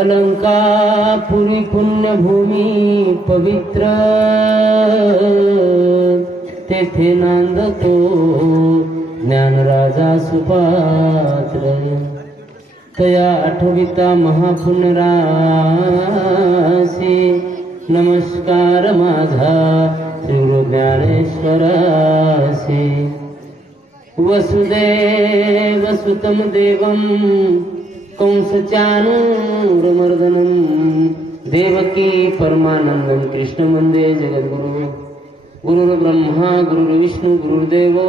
अलंकापुरी पुण्यभूमी पवित्र तेथे नांदतो ज्ञानराजा सुपात्र तया आठविता महापुण्यराशी नमस्कार माझा श्री गुरु ज्ञानेश्वरासी वसुदेव सुतम देवम कंसचानूरमर्दनम देवकी परमानंदम कृष्ण वंदे जगद्गुरु गुरुर्ब्रह्मा गुरुर्विष्णु गुरुर्देवो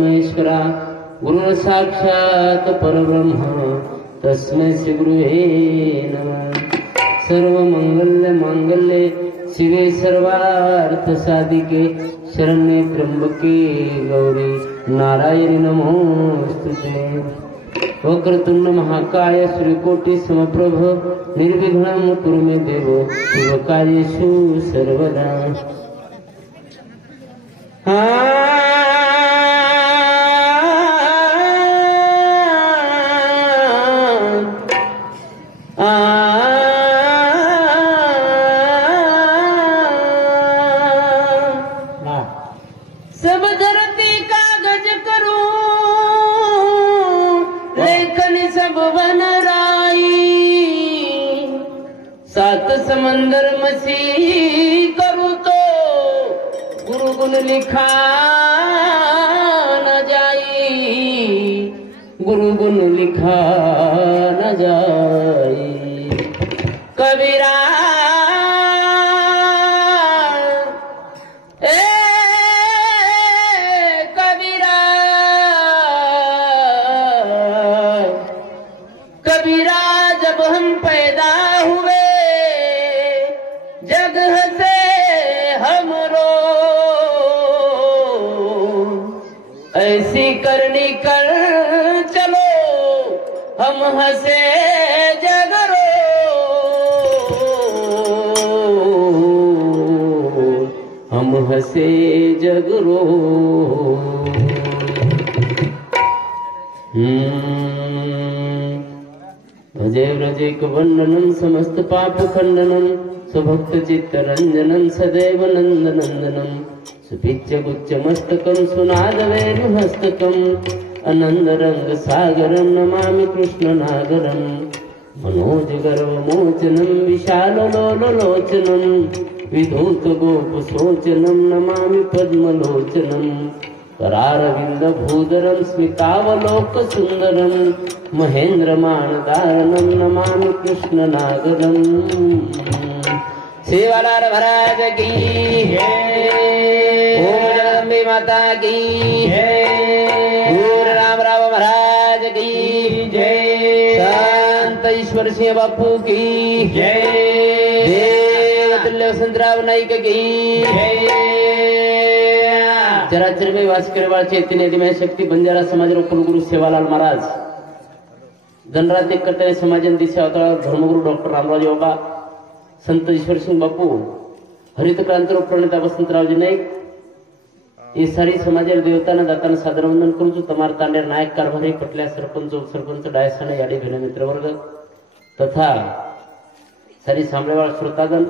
महेश्वरा गुरुर् साक्षात परब्रह्म तस्मै श्री गुरुवे नमः। सर्वमंगल्य मांगल्ये शिवे सर्वार्थ साधिके शरण्ये त्र्यंबके गौरी नारायणी नमोस्तुते। वक्रतुंड महाकाय श्रीकोटि समप्रभ निर्विघ्नं कुरु मे देव शुभकार्येषु सर्वदा। सब धरती कागज करूं लेखन सब बनराई सात समंदर मसी करूं तो गुरु गुण लिखा न जाई गुरु गुण लिखा न जाई। कबीरा कबीरा जब हम पैदा हुए जग हंसे हमरो ऐसी करनी कर चलो हम हंसे जग रो हम हंसे जग रो। भजे व्रजेक वंदनम समस्त पाप खंडनम स्वभक्त चित्त रंजनम सदैव नंद नंदनम सुपिच्च गुच्च मस्तकम सुनाद वेणु हस्तकम अनंद रंग सागरम नमामि कृष्ण नागरम मनोज गर्व मोचनम विशाल लोचनम विधूत गोप सोचनम नमामि पद्मलोचनम करारविंद भूधरम स्मितावलोक सुंदरम महेंद्र मानदारणम नमामि कृष्ण नागरम। सेवालाल महाराज की जय, ओम जगदम्बे माता की जय, गुरु राम महाराज की जय, संत ईश्वर सिंह बापू की जय, देवतुल्य वसंतराव नाईक की जय। चराचर में वास करने चैतन्य दिव्य शक्ति बंजारा समाज कुलगुरु सेवालाल महाराज धनराज करते समाजन दिशा अवतरा धर्मगुरु डॉक्टर रामराज बाबा संत ईश्वर सिंह बापू हरित क्रांति प्रणेता वसंतरावजी नाईक ये सारी समाज देवताना दाताना सादर वंदन करू। तमार तांडेर नायक कारभारी पटल्या सरपंच उपसरपंच डायसाने याडी भेन मित्रवर्ग तथा सारी सांभळेवाळ श्रोतागण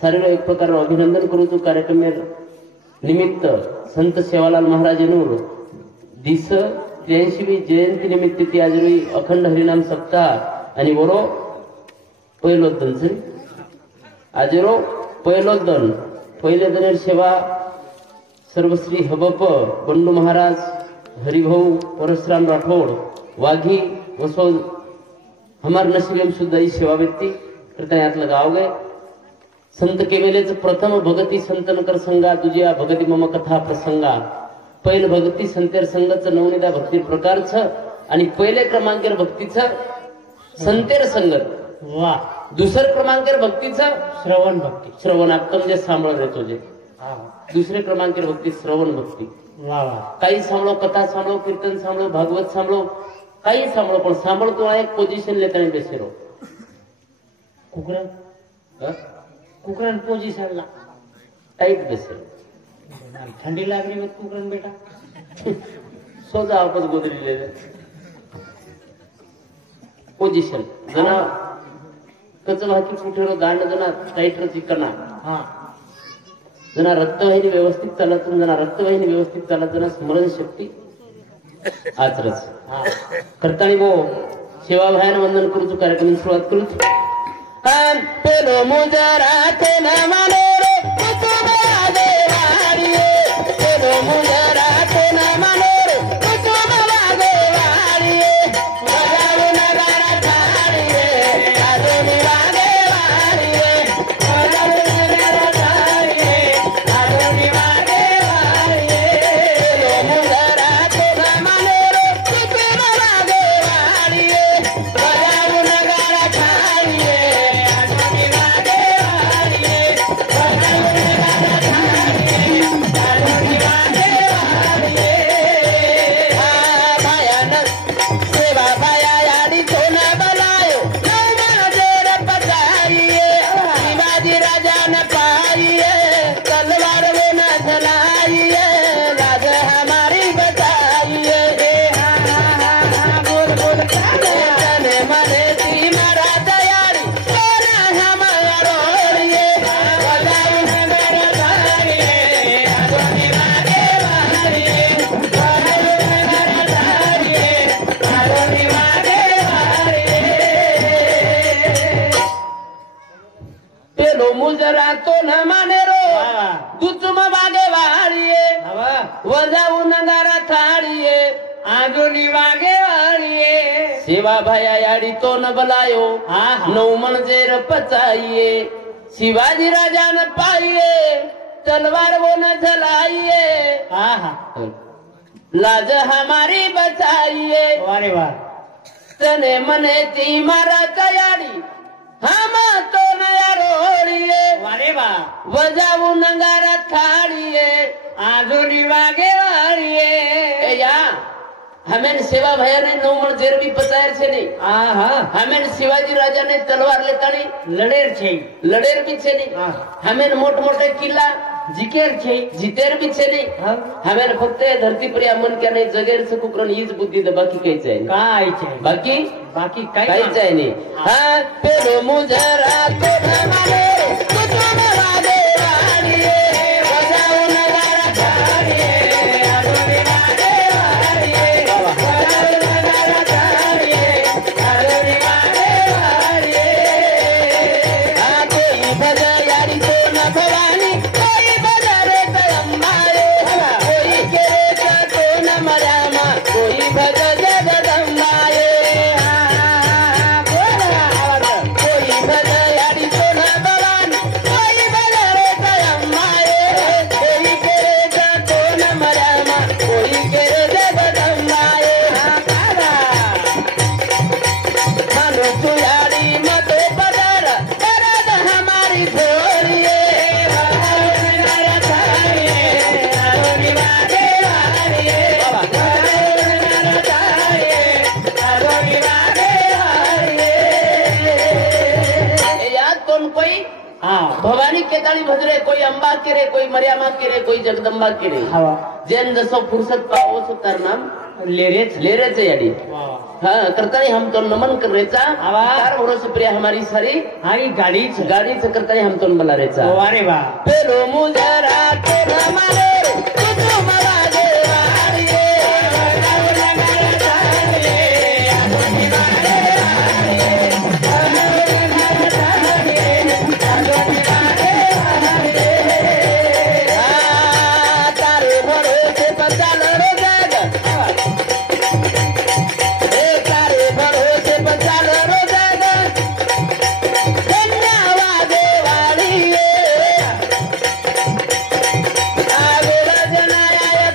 सारे एक प्रकार अभिनंदन करू। कार्यक्रम निमित्त संत सेवालाल महाराज नूर दिस 83वी जयंती निमित्त ती आज रोजी अखंड हरिनाम सप्ताह आणि वरो पहिलोद्दन सरी आज रो पहिलोद्दन पहिले दनेर सेवा सर्वश्री हबप बंडू महाराज हरिभाऊ परशुराम राठोड वाघी वसो हमार नशीब सुद्धा ही सेवा व्यक्ती करता यातलं गाव गए संत केमेलेच प्रथम भगती संतनकर संघा तुझ्या भगती मम कथा प्रसंगा पहिल भक्ती संतेर संघच नवनिदा भक्ती प्रकारचं आणि पहिले क्रमांकेर भक्तीचं संतेर संगत वा दुसरं क्रमांक भक्तीचं श्रवण भक्ती. श्रवण आपण म्हणजे सांभाळ देतो जे. हा. दुसरे क्रमांक भक्ती श्रवण भक्ती. वा वा. काही सांभळो, कथा सांभळो, कीर्तन सांभळो, भागवत सांभळो, काही सांभळो, पण सांभळ तो एक पोझिशन लेताना बेसेरो. कुकरण हं? कुकरण पोझिशनला टाईट बेसेरो. थंडी लागली मग कुकरण बेटा. सोजा आपच गोदरी पोझिशन जना कच भाकी कुठे दांड जना टाईट चिकना. हा. जना रक्तवाहिनी व्यवस्थित चालत, जना रक्तवाहिनी व्यवस्थित चालत, जना स्मरणशक्ती आचरच. हा. करताना गो सेवाभायानं वंदन करूच, कार्यक्रम सुरुवात करूच. पेलो मुजरात न मानो रे कुटुंबा देवाडी, पेलो मुजरात न मानो रे कुटुंबा देवाडी, बजाऊ नगारा थाळी रे आजोनी वादेवाडी रे, बजाऊ नगारा थाळी रे आजोनी वादेवाडी रे, पेलो मुजरात न मानो रे कुटुंबा देवाडी, बजाऊ नगारा थाळी रे आजोनी वादेवाडी रे, बजाऊ नगारा थाळी रे आजोनी वादेवाडी रे. हा भयानक सेवा भया याडी सोना बलायो, नवमा जेर पचाइए, शिवाजी राजा न पाइए, तलवार वो न चलाइए, लाज हमारी बचाइए. हा हा हा हा बोल बोल तने मने ती मारा दयारी, सोना हमारा रोरिए, बजाऊ नगर धारिए आजोनी वादेवारिए, बजाऊ नगर धारिए आजोनी वादेवारिए. पेलो मुजरा तो न माने रो वा. तुझम वागे वाळीये, हवा. वजाऊ नगारा थाळीये आजोनी वागेवाडीये. सेवा भया याडी तो न बलायो, हा हा. नऊ म्हणजे रपचाइये, शिवाजी राजा न पाइये, तलवार वो न चलाइये, हा हा. लाज हमारी बचाइये. वारे वा. तने मने ती मारा तयारी, हम तो नया रोड़िये, वारे वा. वजाऊ नगारा थाळीये आजोनी वागेवाडीये. ए या हमें सेवा भैया ने नौ मण जेर भी पचायर छे नहीं. હા હા. हमें शिवाजी राजा ने तलवार लेतानी લડેર છે. लडेर भी छे नहीं. હા. हमें मोट मोटे किल्ला જીકેર છે. जितेर भी छे नहीं. હા. हमें फक्त धरती पर मन क्या नहीं जगेर से कुकरण हीच बुद्धी द बाकी काही चाहे नहीं. કાંઈ છે. बाकी બાકી કાંઈ काही ના. चाहे नहीं. हाँ पेलो मुजरा तो न माने कुटुंब वादेवाडीये, बजाऊ नगारा थाळीये आजोनी वादेवाडीये, बजाऊ नगारा थाळीये आजोनी वादेवाडीये. हाँ कोई भज यारी तो न भवानी, कोई भज रे कदम्बाये, कोई केरे का तो न मर्यामा, कोई भज जगदम्बाये. कोई भज यारी तो न भवानी, कोई भज रे कदम्बाये, कोई केरे का तो न मर्यामा, कोई केरे जगदम्बाये. मानो तुयारी मतो पदर दर्द हमारी थोरिए, नगारा थाळीये आजोनी वादेवाडीये, नगारा थाळीये आजोनी वादेवाडीये. याद कौन कोई હા. भवानी केताळी भजरे, कोई अंबा केरे, कोई मर्यामा केरे, कोई जगदंबा केरे. હવા. जेन जसो फुर्सत पावो सो तर नाम લેરે છે. लेरेचे याडी. વાહ. हाँ करतानी हम तो नमन कर रेचा, आवा. तार भरोसे प्रिया हमारी सारी હા ઈ ગાડી છે. गाड़ी से करतानी हम तो बला रेचा. વારે વા. पेलो मुजरा तो न माने कुटुंब वादेवाडीये, बजाऊ नगारा थाळीये आजोनी वादेवाडीये, बजाऊ नगारा थाळीये आजोनी वादेवाडीये. हाँ तारे भरोसे पचाल रे जग, ए तारे भरोसे पचाल रे जग, धन्य वादेवाडीये. आगोला जनाया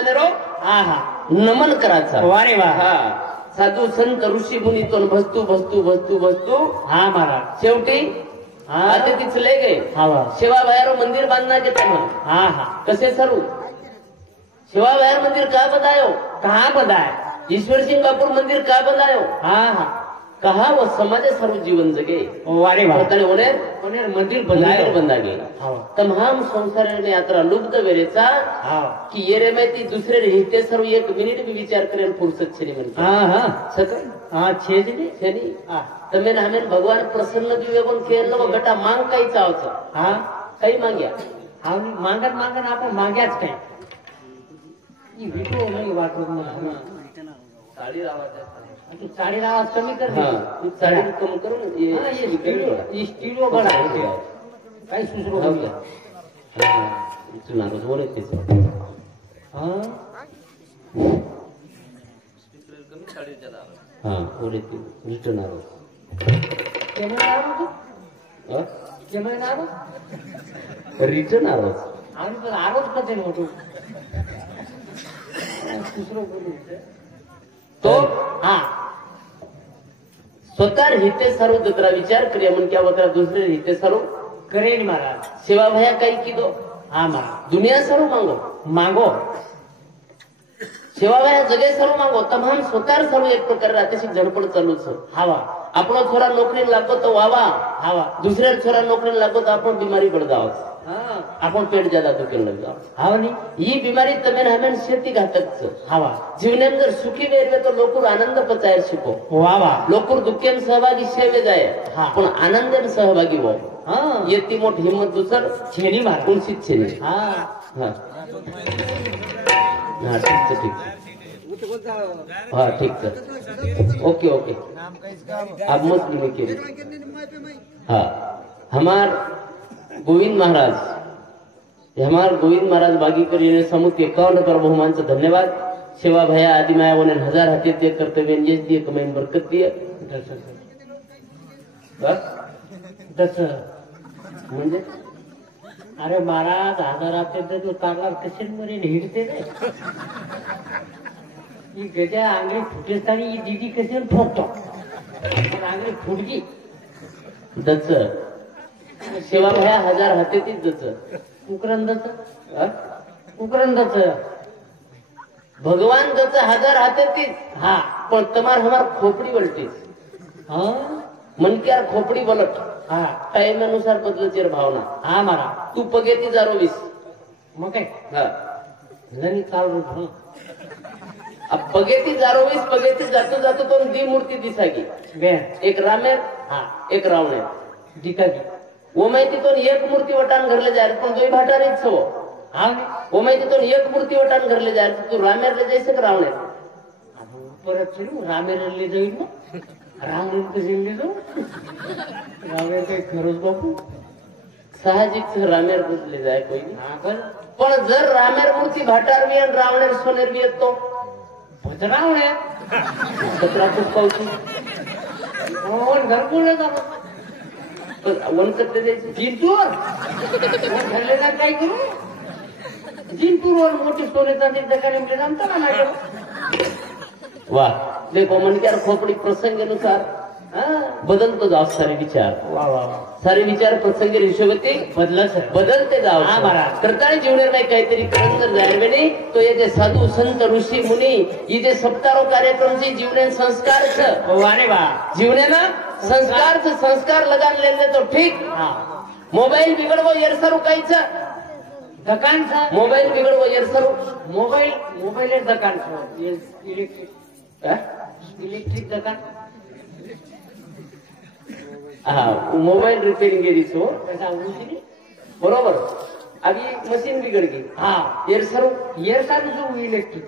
संतने रो हा हा नमन करायचा. वारे वा हा साधू संत ऋषी मुनीतून भस्तू भस्तू भस्तू भस्तू हा महाराज शेवटी हा आता ती चले गे हा वा शिवा बाहेर मंदिर बांधण्याचे तेव्हा हा हा कसे सरू शिवा बाहेर मंदिर का बनायो कहाँ बधाय ईश्वर सिंह बापुर मंदिर का बनायो हा हा कहा वो समाजे सर्व जीवन जगे वारे वा પોતાને ઓને मंदिर मंदिर મંદિર बधाय બંધાગે हा તમામ સંસાર યાત્રા લુપ્ત વેરેचा हा की ये रे ती दुसरे हिते सर्व एक मिनिट बी विचार करेल फुरसत छे म्हणते हा हा सत हा छे जी छेनी हा તમે હમેન ભગવાન પ્રસન્ન દીવે કોણ કેરલો બેટા માંગ કઈ ચાવ છો हा કઈ માંગ્યા हा मागत मागत आपण माग्याच काय ही विटो नाही वाटत मला साडी लावायच्या तू साडी आवाज कमी कर हा तू साडी कम करून हाँ, ये स्टूडियो बड़ा है काय सुसरो हो गया तू नाराज बोले तेच हाँ हा बोले ते रिटर्न आरो केमन आरो तू हा केमन आरो रिटर्न आरो आम्ही तर आरोच कसे होतो सुसरो बोलू तो हा स्वतः हिते सर्व जत्रा विचार करूया म्हण क्या वक्रा दुसरे हिते सर्व करेन महाराज सेवा भया काही की दो हा महाराज दुनिया सर्व मांगो मागो सेवा भया जगे सर्व मांगो तमाम स्वतः सर्व एक प्रकार अतिशय झडपड चालूच हवा આપણો છોરા નોકરી લાગો તો વાવા हवा दुसऱ्या છોરા नोकरी लागो तो आपण बिमारी पडदाव हाँ आपण पेट ज्यादा दुखेल लागतो हवा नहीं ही बिमारी तमेन हमेन शेती घातक हवा जीवनेन जर सुखी वेरवे तो लोकूर आनंद पचायर शिको वावा लोकूर दुखेन सहभागी शेवे जाय हा. पण आनंदेन सहभागी हो हाँ येती मोठी हिंमत दुसर छेनी महाराज कुणसीच छे नाही. हाँ हा हा ठीक છે ठीक છે हाँ ठीक છે ओके ओके आप मत लिखिए हाँ हमार गोविंद महाराज बागीकर याने समुद्र 51 पर बहुमानचं धन्यवाद सेवा भया आदि मायावने 1000 हाती ते कर्तव्य यश दिए कमाईन बरकत दिए बस दस म्हणजे अरे महाराज आजारात तो तारला कसे मरीन हिडते रे ही गजा आंगली फुटेस्तानी ही दीदी कसे ठोकतो पण आंगली फुटगी दच सेवा भया 1000 हाती तीच दच उकरंदच हा? उकरंदच भगवान दच 1000 हाती तीच हा पण तमार हमार खोपडी वलटीच हा मनक्यार खोपडी वलट हा टाइम अनुसार बदलचेर भावना हा मारा तू पगेती 020 मग काय हा जणी चाल रूट हं. अब पगेती 020 पगेती जातो जातो तो दी मूर्ती दिसागी बे एक रामेर हा एक रावणेर दिका की वो माहिती तो एक मूर्ती वटान घरले जाय पण दोई भाटारीच हो हा वो माहिती तो एक मूर्ती वटान घरले जाय तू रामेरले जायचं का रावणेर परत चलू रामेरले जाईल ना रामेर कसे जाऊ रामेर काही खरंच बापू साहजिक रामेर बदले जाय कोई हा कर पण जर रामेर मूर्ती भाटारवी आणि रावणेर सोनेरवी येतो भद्रावणे 17 पावती कोण घरकुल वनकत द्यायची जिंतूर ठरले ना काय करू जिंतूरवर मोठी सोने चांदी दकाने म्हणजे जमता ना माझ्या वा देखो मनक्यार खोपडी प्रसंगानुसार बदलतो जाव सारे विचार वा वा वा सारे विचार प्रसंगी हिशोबती बदलच बदलते जाव हा, महाराज. करताना जीवनात नाही काहीतरी करून जर जाहीर वेळी तो येते साधू संत ऋषी मुनी इथे सप्तारो कार्यक्रमचे जीवने संस्कार वारे वा जीवनेनं संस्कार लगान लेने तो ठीक हा मोबाईल बिघडवो येरसरू काहीच दकानचा मोबाईल बिघडवो येरसरू मोबाईल दकानचा इलेक्ट्रिक दकान हा मोबाईल रिपेरिंग गेलीच हो कसा उंची बरोबर अभी मशीन बिगड़ गई हा येरसरू येरसारू जो इलेक्ट्रिक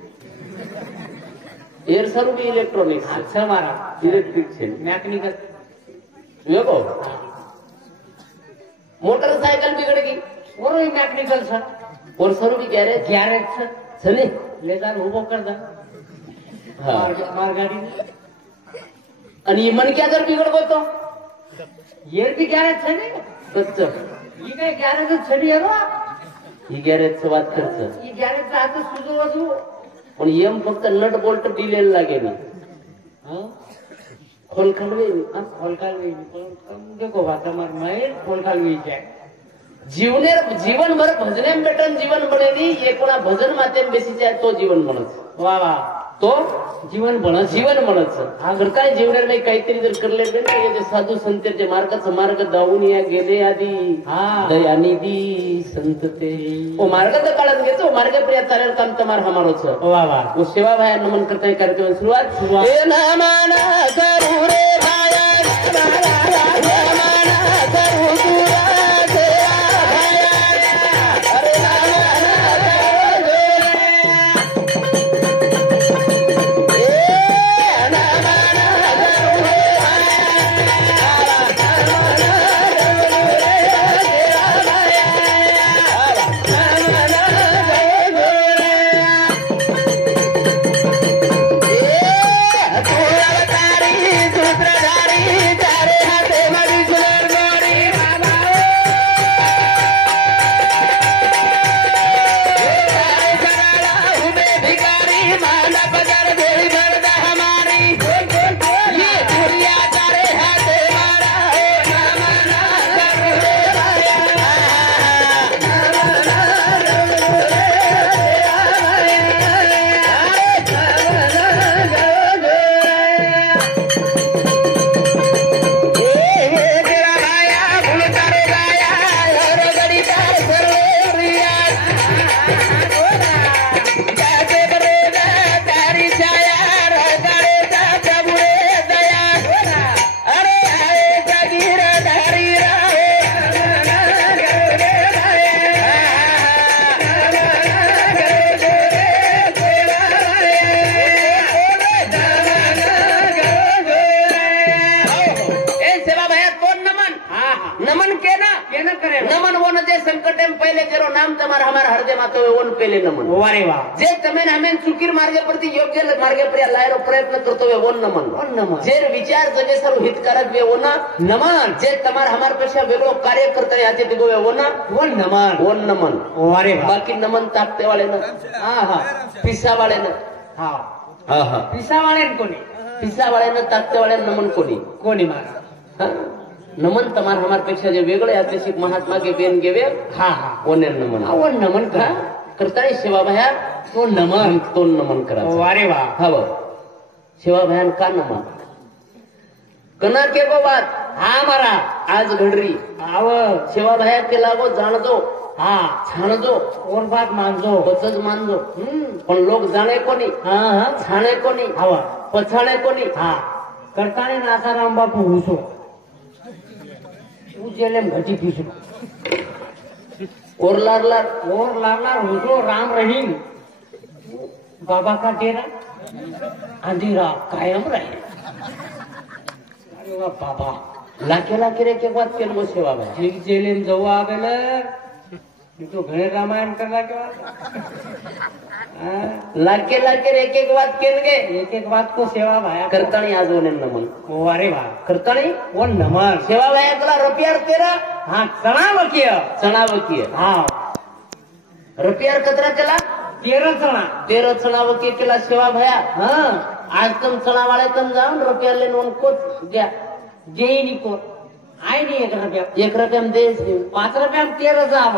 येरसरू भी इलेक्ट्रॉनिक्स अच्छा मारा इलेक्ट्रिक છે मैकेनिकल देखो मोटरसाइकिल बिगड़ गई और मैकेनिकल सर और सरू भी गैरेज गैरेज सर सनी ले जा उभो कर दा हा मार गाडी आणि मन क्या जर बिगड़ गो तो येर भी गैरेज છે ને सच्च ये काय गैरेज छडी है रो ही गॅरेजचं वाद खर्च ही गॅरेजचा हात सुजो वाजू पण यम फक्त नट बोल्ट दिलेलं लागेल खोल खालवे खोल कालवी देखो बा તમાર માઈલ खोल कालवी છે जीवनभर भजनेम बेटन जीवन बनेली एकोणा भजन मातेम बेसी जाय तो जीवन म्हणत वा वा तो जीवन म्हणत हा घर काय जीवनात नाही काहीतरी जर करले जे साधू संतांचे मार्ग दावून या गेले आधी दयानिधी संत ते ओ मार्ग तर काढत घेतो मार्ग प्रिया चालेल काम तमार हमारोच वा वा वो सेवा भाया नमन करता कार्यक्रम सुरुवात हे नमन करू रे भाया नमन करू तुरा सेवा भाया अरे पहले नमन वारे वा जे तमेन हमें चुकीर मार्गे प्रति योग्य मार्गे पर लायरो प्रयत्न करतो वे वन नमन जे विचार जगे सर्व हितकारक वे वन नमन जे तमार हमार पेक्षा वेगळो कार्य करता याचे ते गोवे वन नमन वारे वा बाकी नमन ताकते वाले ना हा पिसा वाले ना हा पिसा वाले कोणी पिसा वाले ना ताकते वाले नमन कोणी मारा नमन तमार हमार पेक्षा जे वेगळे ऐतिहासिक महात्मा के बेन गेवे ओने नमन करता सेवा भया तो नमन करा वारे वा हव सेवा भयान का नमन कना के गो बात मारा आज घडरी आव सेवा भया के लागो जाणजो छाणजो और बात मानजो बचज मानजो पण लोक जाणे कोणी छाणे कोणी पछाणे कोणी करताने नासाराम बापू हुसो उजेलेम घटी पीसलो और लारलार हुसो राम रहीम बाबा का डेरा अंधेरा कायम रहे अरे वा बाबा लाखे रे के बात केल गो सेवा भाई एक जेलेम जवळ आवेल तो घणे रामायण करला के लाखे रे एक बात केल गे एक बात को सेवा भाया करताणी आज ओने नमन अरे वा करताणी वो नमन सेवा भाया कला रुपयार तेरा चणावकीय रुपयार कतरा केला 13 चणावकीय केला सेवा भया आज तुम चणा वाले तुम जाओ रुपया ले नोन को द्या जेईनी को आय नहीं 1 रुपया में दे 5 रुपया में 13 जाव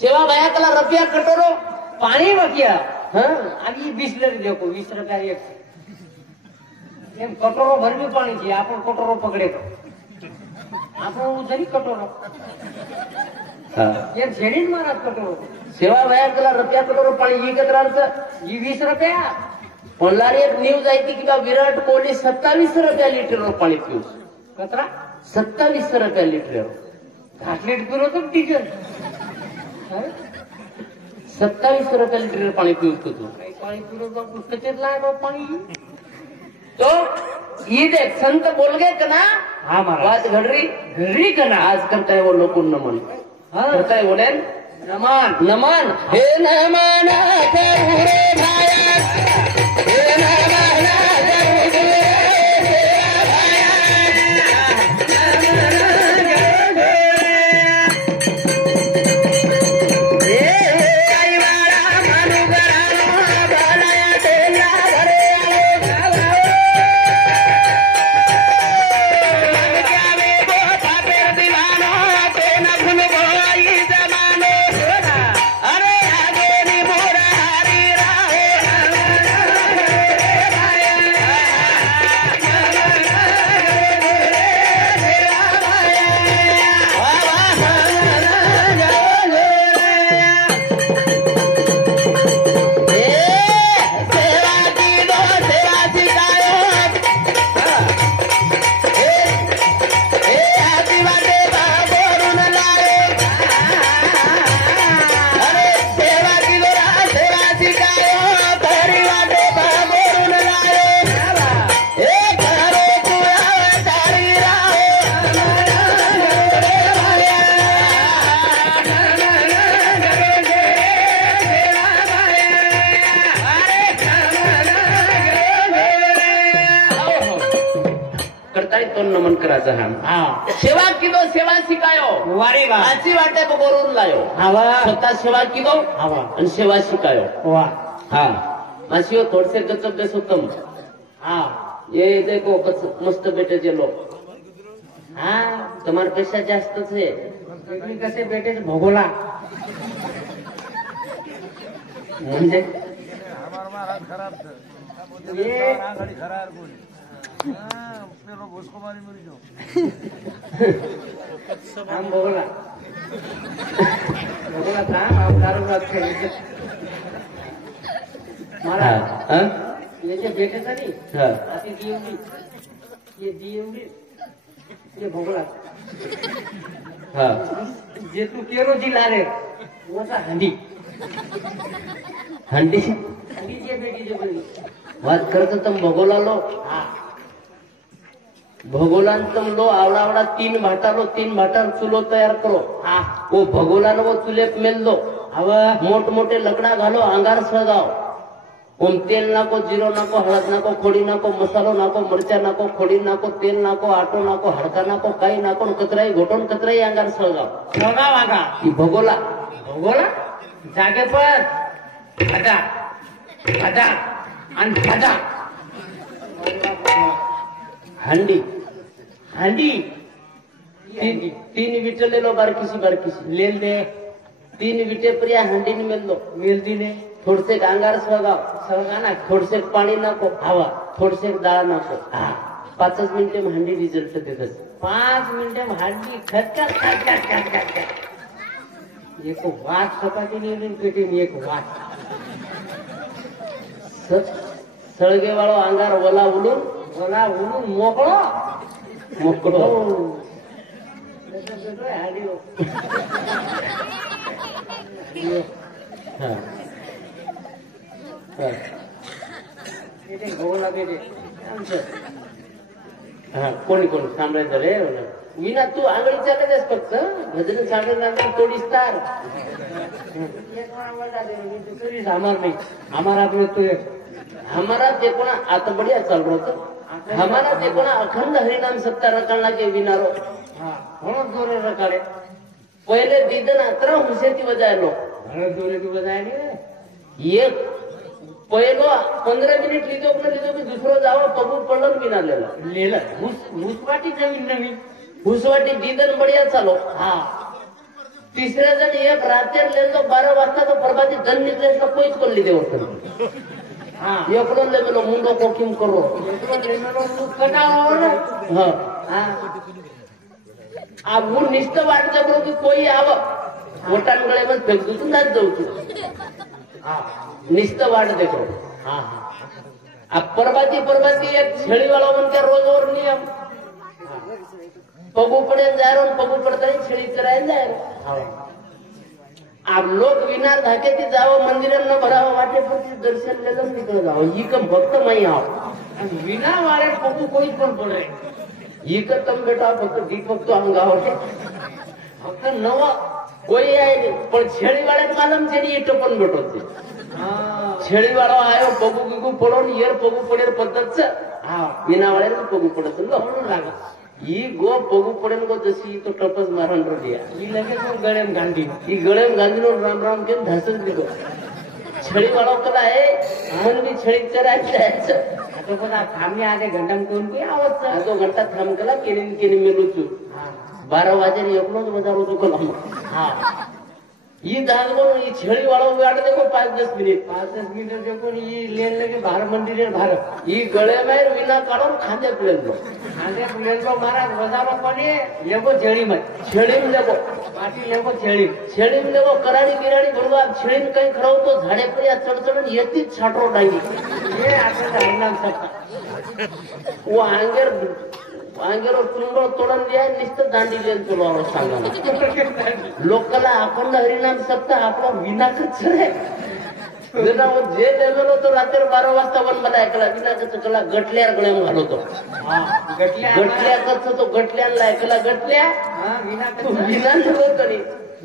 सेवा भया कला रुपया कटोरो पानी बकिया अभी 20 देखो 20 रुपया एक एम कटोरो भर भी पानी थी आप कटोरो पकड़े तो आप जरी कटोरो ये झेड़ी महाराज कटोरो सेवा भया कला रुपया कटोरो पाणी ही कतरा ये 20 रुपया ऑनलाईन एक न्यूज आई थी कि विराट कोहली 27 रुपया लीटर पाणी पिऊस कतरा 27 रुपया लीटर 8 लीटर पिलो तो डीजल 27 रुपया लीटर पाणी पिऊस तू पाणी पिलो तो कचेत लाय पाणी तो ये देख संत बोल गए कना बात घड़ी कना आज करता है वो लोग नमन करता है बोले नमन हे नमन करू रे भाया हे नमन करू रे भाया तो नमन करायचा हा हा सेवा कीधो सेवा शिकायो वारे वा आची वाटे बरोबर लायो हवा स्वतः सेवा कीधो हवा आणि सेवा शिकायो वा हा मासियो थोडसे गचप देसो तुम हा ये देखो मस्त बेटे जे लोग हाँ तुम्हारे पैसा जास्तच है वेगळी कसे भेटेल भोगोला म्हणजे हमार महाराज खराब था ये गाड़ी खराब बोली पेलो भोसको मारी मरी जो हम भोगोला भोगोला था हम दारू रात खेले हा हा ये जे बेटे था नहीं हा आती दीवली ये दीवली ये भोगला हा जे तू केरो जी लारे वो था हंडी हंडी हंडी जे बेटी जो बनी વાત કરતો તમે ભગોલા લો हाँ ભગોલા તમ લો આવડા આવડા 3 ભાટા ચૂલો તૈયાર કરો हाँ वो ભગોલા નો ચૂલે મેલ દો હવે मोट मोटे लकड़ा घालो अंगार सळगाव ओम तेल नाको जीरो नाको हळद नाको खोडी नाको मसालो नाको मरचा नाको खोडी नाको तेल नाको आटो नाको हडका नाको काही नाको कचराई घोटून कचराई अंगार सळगाव सोगा वागा ही भगोला भोगोला जागे पर भजा भजा आणि भजा हंडी हंडी तीन विटे ले लो बारकीसी लेल दे 3 विटे प्रिया हंडी ने मेल लो मिलती ने थोडसे अंगार सळगाव सोगा ना थोडसे पाणी नाको हवा थोडसे डाळ नाको हाँ 5 मिनिटे हंडी रिझल्ट देतस 5 मिनिटं भांडी खटखट खटखट खटखट खट एक वाट चपाती निवडून पेटीन एक वाट सळगे वाळो अंगार वला उडून मला उडून मोकळो मोकळो हा. हा. हा कोणी सांभाळायचं रे विना तू आंगडी चालत फक्त भजन सांगणार तोडीस तार हमार नहीं हमारा अपने तो हमारा देखोना आता बढ़िया चल रहा था हमारा देखोना अखंड हरिनाम सप्ताह रखना के विनारो हाँ घणो जोरे रखाड़े पहले दीदन अतरा हुसेती बजाय लो घणो जोरे की बजाय नहीं ये पहिलो 15 मिनिट लिदो की दुसरो जावं पगू पडलं विना लेला लेलं मुसवाटी जमीन नवीन हुसवाटी दीदन बढ़िया चालो हाँ तिसऱ्या जण एक रात्री लेलो 12 वाजता तो परबादी दन निकले का कोईच कोण लिदे होतं हाँ एकड़ो ले मेलो मुंडो कोकिम करो हाँ हाँ आ वो निष्ठ वाट जबरो की कोई आव वटान गळे में फेक दूं ना जाऊ तू हाँ निष्ठ वाट देखो हाँ अब परबाती एक छेड़ी वाला बनते रोज और नियम पगू पड़े जाए रो पगू पड़ता ही छेड़ी चराए जाए हाँ अब लोग विनार धाके ती जावं मंदिरात न भरावं वाटे पण दर्शन लेलं निघून जावं ही कम भक्त माई आव विना वाले पप्पू कोई पण पड़े ही का तम बेटा फक्त दीपक तो अंगावर फक्त नवा કોઈ આય નહીં પણ છેડી વાળે માલમ છે ની એટો પણ બેઠો છે हाँ છેડી વાળો આયો પગુ ગીગુ પડો ને યાર પગુ પડે પદ્ધત છે हाँ વિના વાળે પગુ પડે છે લો म्हणून लागा ઈ ગો પગુ પડે ને ગો જસી તો ટપસ મારણ રોડિયા ही लगे तो गळ्याम गांधी ઈ ગળે ગાંધીનો રામ રામ કે ધાસજ દીધો છેડી વાળો કલા એ મન ની છેડી ચરાય છે आता पण थांबणे आधे घंटाम कोण कोई आवत આ તો ઘંટા થામ કલા કેની મેલું છું हाँ 12 વાગે ને એકલો જ વધારો છું કલામ हाँ ઈ દાગલો ઈ છેડી વાળો ગાડ દેખો 5-10 મિનિટ 5-10 मीटर जो कोण ये लेन लगे बाहर मंदिर बाहर ઈ ગળે માં વિના કાઢો ખાંદે પ્લેન લો आधे प्लेन को महाराज वजारो कोणी लेगो झेड़ी में છેડી લેવો पाटी लेगो झेड़ी છેડી લેવો કરાડી બિરાડી ભરવા છેડી કઈ ખરાવ તો ઝાડે પડ્યા ચડચડ એથી જ છાટરો ડાંગી ये आता हरिनाम सप्ताह वो आंगेरो चुंगळ तोडून द्या नुसतं दांडी लेन चलवावं सांगा लोकाला अखंड हरिनाम सप्ताह आपला विनाकच रे जरा वो जे लेवलो तो रात्री 12 वाजता वन मला ऐकला विनाकच कला गटल्यार गळ्याम घालतो हाँ गटल्या गटल्या कच तो गटल्याला ऐकला गटल्या हाँ विना तू विना नको करी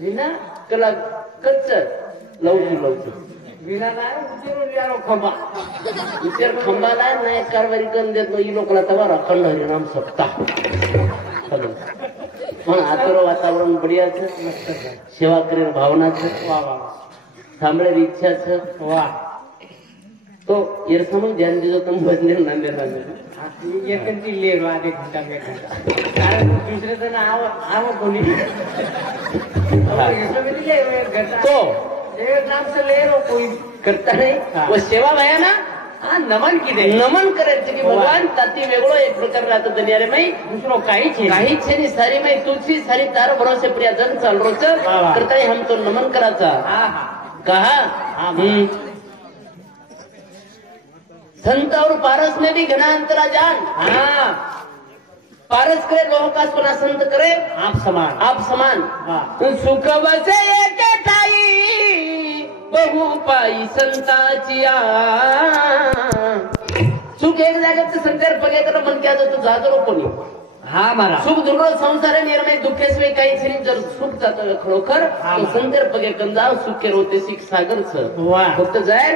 विना कला कच्च लवची विना नाही उचलून लिहालो खंबा इतर खंबाला नाही कारवाई करून देत नाही लोकांना तवा अखंड हरिनाम सप्ताह पण आतरो वातावरण बढियाच सेवा करेल भावनाच वा वा सांभळे इच्छाच वा तो एरसमून ध्यान देतो तुम भजने नांदेड एकंती लेरो आधे घंटा में घंटा कारण दुसरे जण आव कोणी तो एक नाम से लेरो कोई करता नाही हा. व सेवा भया ना हा नमन की दे नमन करायचं की भगवान ताती वेगळो एक प्रकार राहतो दुनिया रे माई दूसरो काही छे काहीच छे नाही सारी माई तुझी सारी तार भरोसे प्रिया जन चाल रोच वा वा. करता हम तो नमन करायचा हा हा कहा हा, संत और पारस में भी घना अंतरा जान हा पारस करे लोह का सुना संत करे आप समान आप समान वा सुख बसे एके ठाई बहु पाई संताची सुख एक जागेत संकर पगे तर मन क्या जातो जातो कोणी हा मारा सुख दुर्ग संसार निर्मय दुःखेशिवाय काहीच नाही जर सुख जातं खरोखर हा. तो संकर पगे कंदा सुख के रोते सिख सागरच वा. फक्त जाय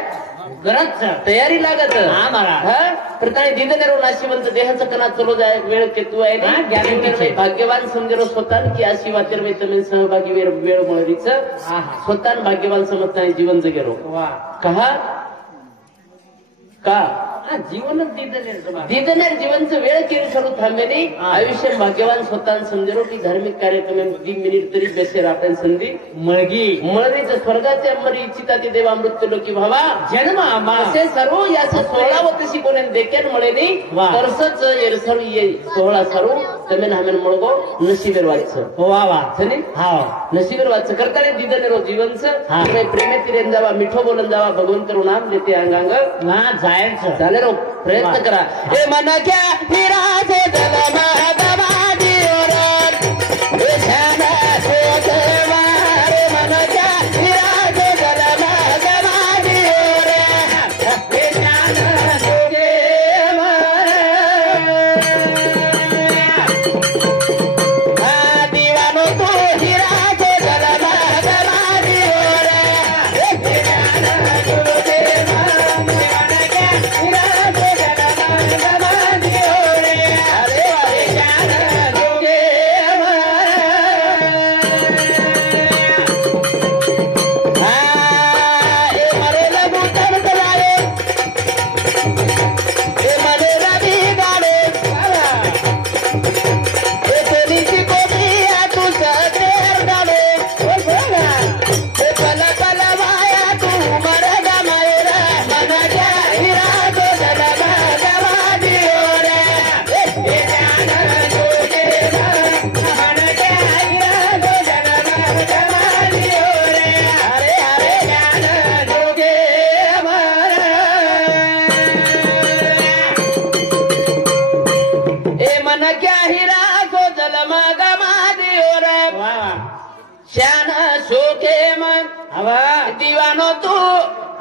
गरज तयारी लागत हा, महाराज. प्रताने दिदनेरो नाशिवंत देहाचं कणा चलो जाय वेळ केतू आहे हा, नी. गॅरंटीचे. भाग्यवान समजेरो स्वतः की अशी वातेर वे तुम्ही सहभागी वेळ मळरीच हा, हा. स्वतः भाग्यवान समजता जीवन जगेरो वा कहा का हा जीवनच दिदने दिदनेर जीवनचं वेळ केली सर्व थांबे नाही हा. आयुष्य भाग्यवान स्वतः समजेरो की धार्मिक कार्यक्रम 2 मिनिट तरी बेसेर आपण संधी मळगी मळरीचं स्वर्गाचे अंबरी इच्छिता ते देवा मृत्यू लोकी भावा जन्म आमा असे सर्व याचं 16 व तशी कोणी देखेन मळे नाही वा. तरसच एरसर ये 16 सर्व तमे नामेन मळगो नशिबेर वाचचं वा वा सनी हा नशिबेर वाचचं करताने दिदनेरो जीवनचं हा. प्रेमे तिरेन जावा मिठो बोलून जावा भगवंतरू नाम देते अंगांग ना जायचं चालेल प्रयत्न वा. करा हे मन क्या विराजे जलमा दमादी ओरड हे श्याम सोचवा हे मन क्या विराजे जलमा दमादी ओरड हे ज्ञान जोगे दीवानो तो हिराजे जलमा दमादी ओरड हे ज्ञान जोगे श्यान शोके मन हवा दीवानो तू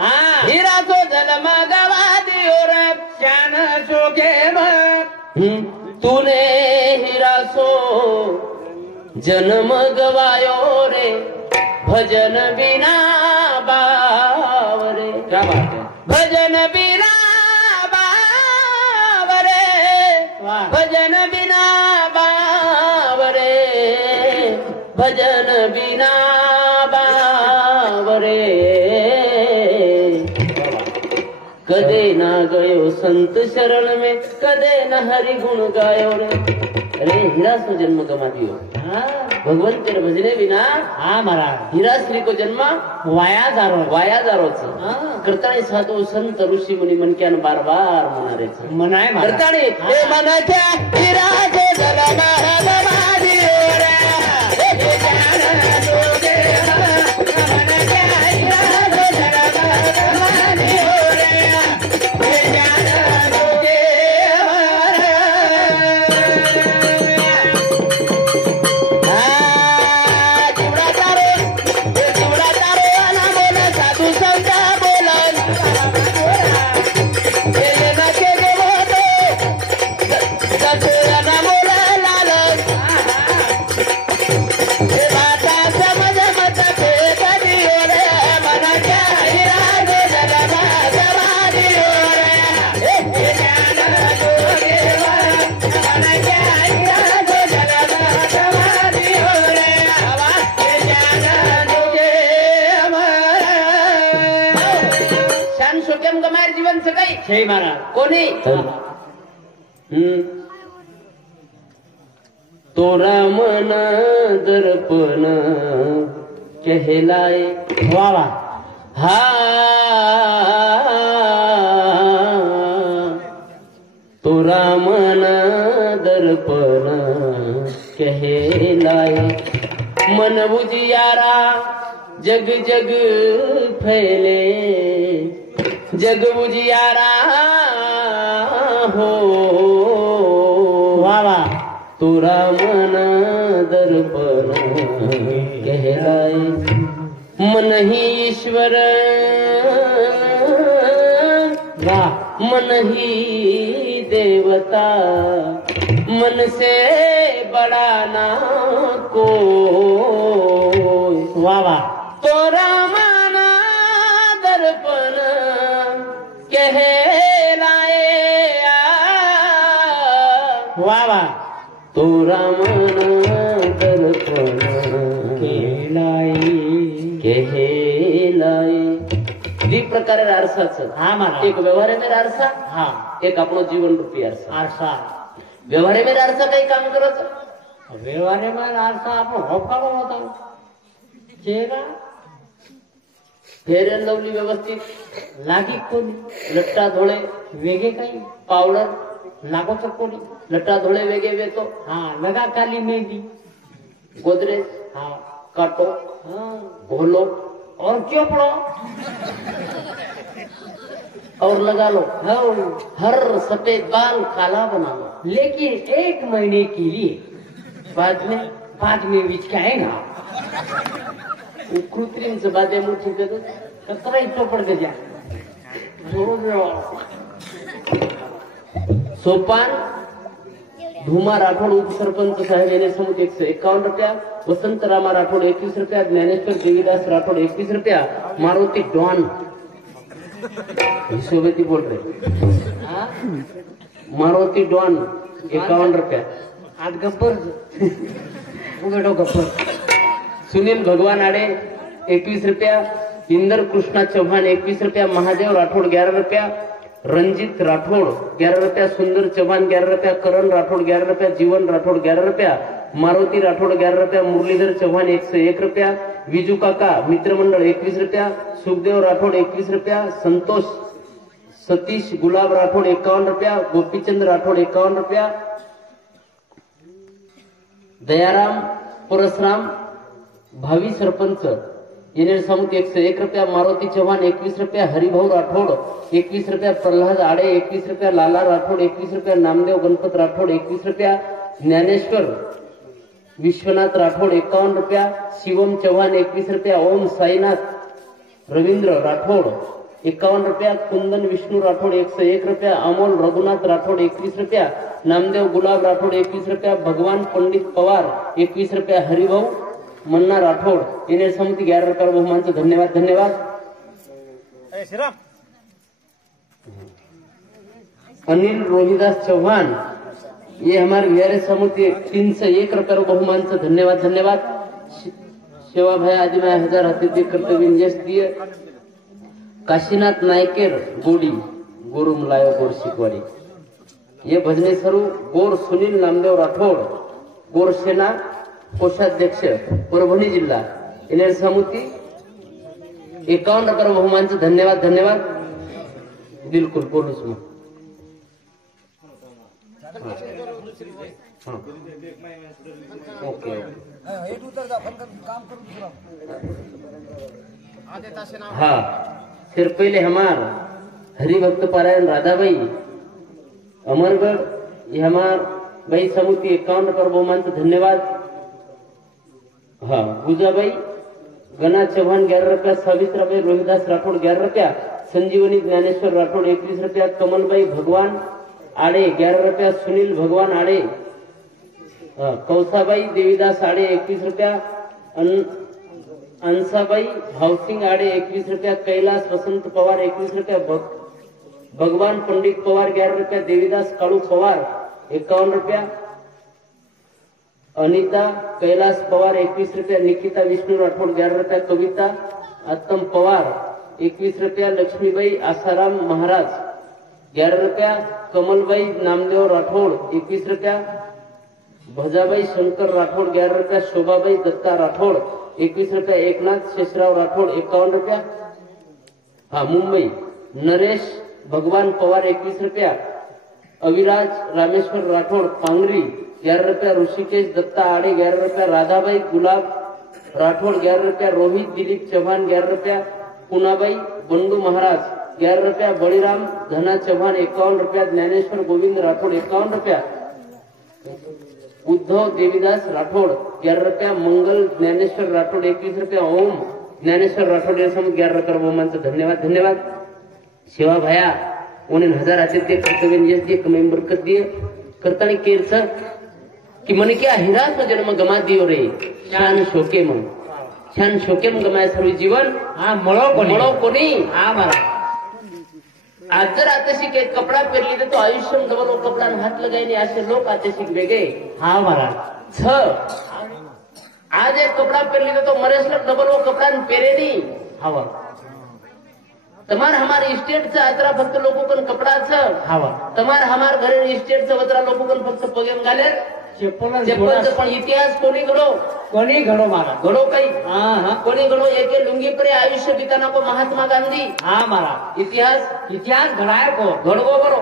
हा हिरा तो जलम गवा दियो रे श्यान शोके मग तूने हिरा सो जन्म गवायो रे भजन बिना बावरे क्या बात है भजन बिना बावरे वाह. भजन बिना बावरे भजन बिना बावरे कदे ना गयो संत शरण में कदे न हरि गुण गायो रे अरे हीरा सो जन्म गमा दियो हा भगवंत तेरे भजने बिना हा महाराज हीरा श्री को जन्म वाया जारो वाया जारोच हा. करताने साधू संत ऋषी मुनी मनक्यान बार बार मनारेच मनाय महाराज करताने हे मनक्या हीरा जे जलम दियो रे हे ज्ञान जोगे मनक्या हीरा जे जलम दियो रे हे ज्ञान जोगे साधू संत बोलन केले ना केले होते सचोया ना बोला लालन કેમ તમારે જીવન સગાઈ છે મહારાજ. કોની તોરા મન દર્પણ કહેલાય વાહ વાહ. હા તોરા મન દર્પણ કહેલાય મન બુજિયારા જગ જગ ફેલે જગ બુજિયારા હો વાહ વાહ. તોરા મન દર્પણ કહેલાય मन ही ईश्वर વાહ. मन ही देवता मन से बड़ा ना को વાહ વાહ. तोरा माना दर्पण कहलाए વાહ વાહ. तोरा माना दर्पण કહેલાય દી પ્રકારે આરસા છે. હા મહારાજ. એક વ્યવહારે મેર આરસા, હા. એક આપણો જીવન રૂપી આરસા. આરસા. વ્યવહારે મેર આરસા કઈ કામ કરો છો? વ્યવહારમાં આરસા આપણો હોફાળો હતો. ચહેરા ફેર એન્ડ લવલી વ્યવસ્થિત, લાગી કોની, લટ્ટા ધોળે વેગે કઈ પાવડર, લાગો તો કોની. લટ્ટા ધોળે વેગે વેતો, हाँ लगा काली मेहंदी. गोदरेज, हाँ काटो, हाँ. घोलो और क्यों पड़ो. और लगा लो. हाँ. हर सफेद बाल काला बना लो. लेकिन 1 महीने के लिए बाद में विचकाएगा वो कृत्रिम से बातें मुठी दे दो. कतरा तो पड़ गया. सोपान धुमा राठोड उपसरपंच साहेब याने समुद 151 रुपया, वसंत रामा राठोड 21 रुपया, ज्ञानेश्वर देवीदास राठोड 21 रुपया, मारुति डॉन विश्ववती बोल रहे हाँ. मारुति डॉन 51 रुपया, आज गब्बर उगड़ो गब्बर. सुनील भगवान आड़े 21 रुपया, इंदर कृष्णा चौहान 21 रुपया, महादेव राठोड 11 रुपया, रंजित राठोड 11 रुपया, सुंदर चौहान 11 रुपया, करण राठोड 11 रुपया, जीवन राठोड 11 रुपया, मारुति राठोड 11 रुपया, मुरलीधर चौहान 101 रुपया, विजू काका मित्र मंडल 21 रुपया, सुखदेव राठोड 21 रुपया, संतोष सतीश गुलाब राठोड 51 रुपया, गोपीचंद राठोड 51 रुपया, दयाराम परसराम भावी सरपंच येनेर समुद 101 रुपया, मारुति चौहान 21 रुपया, हरिभाऊ राठोड 21 रुपया, प्रल्हाद आड़े 21 रुपया, लाला राठोड 21 रुपया, नामदेव गणपत राठोड 21 रुपया, ज्ञानेश्वर विश्वनाथ राठोड 51 रुपया, शिवम चौहान 21 रुपया, ओम साईनाथ रवींद्र राठोड 51 रुपया, कुंदन विष्णु राठोड 101 रुपया, अमोल रघुनाथ राठोड 21 रुपया, नामदेव गुलाब राठोड 21 रुपया, भगवान पंडित पवार 21 रुपया, हरिभाऊ मन्ना राठोड येने समिति 11 रुपया बहुमान से धन्यवाद. धन्यवाद. अनिल रोहिदास चौहान ये हमारे विहार समिति 301 रुपया बहुमान से धन्यवाद. धन्यवाद. सेवा भाई आदि में 1000 अतिथि कर्तव्य यश दिए. काशीनाथ नायकेर गोडी गोरुम लायो गोर शिकवाडी ये भजने सरू गोर सुनील नामदेव राठोड गोर सेना कोषाध्यक्ष परभणी जिल्हा येणे समिति 51 रुपया बहुमान से धन्यवाद. धन्यवाद. बिल्कुल बोलूच मग. ओके हाँ फिर पहले हमार हरिभक्त पारायण राधाबाई अमरगढ़ ये हमार भाई समिति 51 रुपया बहुमान से धन्यवाद. हाँ गुजाबाई गना चौहान 11 रुपया, सावित्राबाई रोहिदास राठोड 11 रुपया, संजीवनी ज्ञानेश्वर राठोड 21 रुपया, कमलबाई भगवान आड़े 11 रुपया, सुनील भगवान आड़े, कौसाबाई देवीदास आड़े 21 रुपया, अंसाबाई भावसिंह आड़े 21 रुपया, कैलाश वसंत पवार 21 रुपया, भगवान पंडित पवार 11 रुपया, देवीदास कालू पवार 51 रुपया, अनिता कैलाश पवार 21 रुपया, निकिता विष्णु राठोड 11 रुपया, कविता आत्तम पवार 21 रुपया लक्ष्मीबाई आसाराम महाराज 11 रुपया, कमलबाई नामदेव राठौड़ 21 रुपया, भजाबाई शंकर राठौड़ 11 रुपया, शोभाबाई दत्ता राठौड़ 21 रुपया, एकनाथ शेषराव राठौड़ 51 रुपया, हाँ मुंबई नरेश भगवान पवार 21 रुपया, अविराज रामेश्वर राठौड़ पांगरी 11 रुपया, ऋषिकेश दत्ता आड़े 11 रुपया, राधाबाई गुलाब राठौड़ 11 रुपया, रोहित दिलीप चौहान 11 रुपया, पुनाबाई बंडू महाराज 11 रुपया, बळीराम धना चौहान 51 रुपया, ज्ञानेश्वर गोविंद राठौड़ 51 रुपया, उद्धव देवीदास राठौड़ 11 रुपया, मंगल ज्ञानेश्वर राठौड़ 21 रुपया, ओम ज्ञानेश्वर राठौड़ 11 रुपया बहुमानचं धन्यवाद धन्यवाद। शिवा भया उन्हें 1000 आते थे कर्तव्य यश दिए कमाई बरकत दिए करता नहीं केर सर कि मन क्या हिरास में जन्म गमा दियो रे शान शोके मन शान शोके मन गमाय सर्व जीवन हा मळो कोणी हा मला आज जर आतशिक एक कपडा पेरली तर तो आयुष्य डबल कपडा हात लगायने असे लोक आतशिक वेगळे हा मला आज एक कपडा पेरली तो मरेसला डबल वो कपड़ा पेरे नहीं हवा तमार हमारे स्टेट चा अतरा फक्त लोगों कन कपडाचं हवा तमार हमार घरे स्टेटचं वतरा लोगों कन फक्त पगेम घाले चप्पलचं पण इतिहास कोणी घडो मारा घडो काही हा कोणी घडो एके लुंगी परे आयुष्य बिताना को महात्मा गांधी हा मारा इतिहास घड़ाया को घड़गो बरो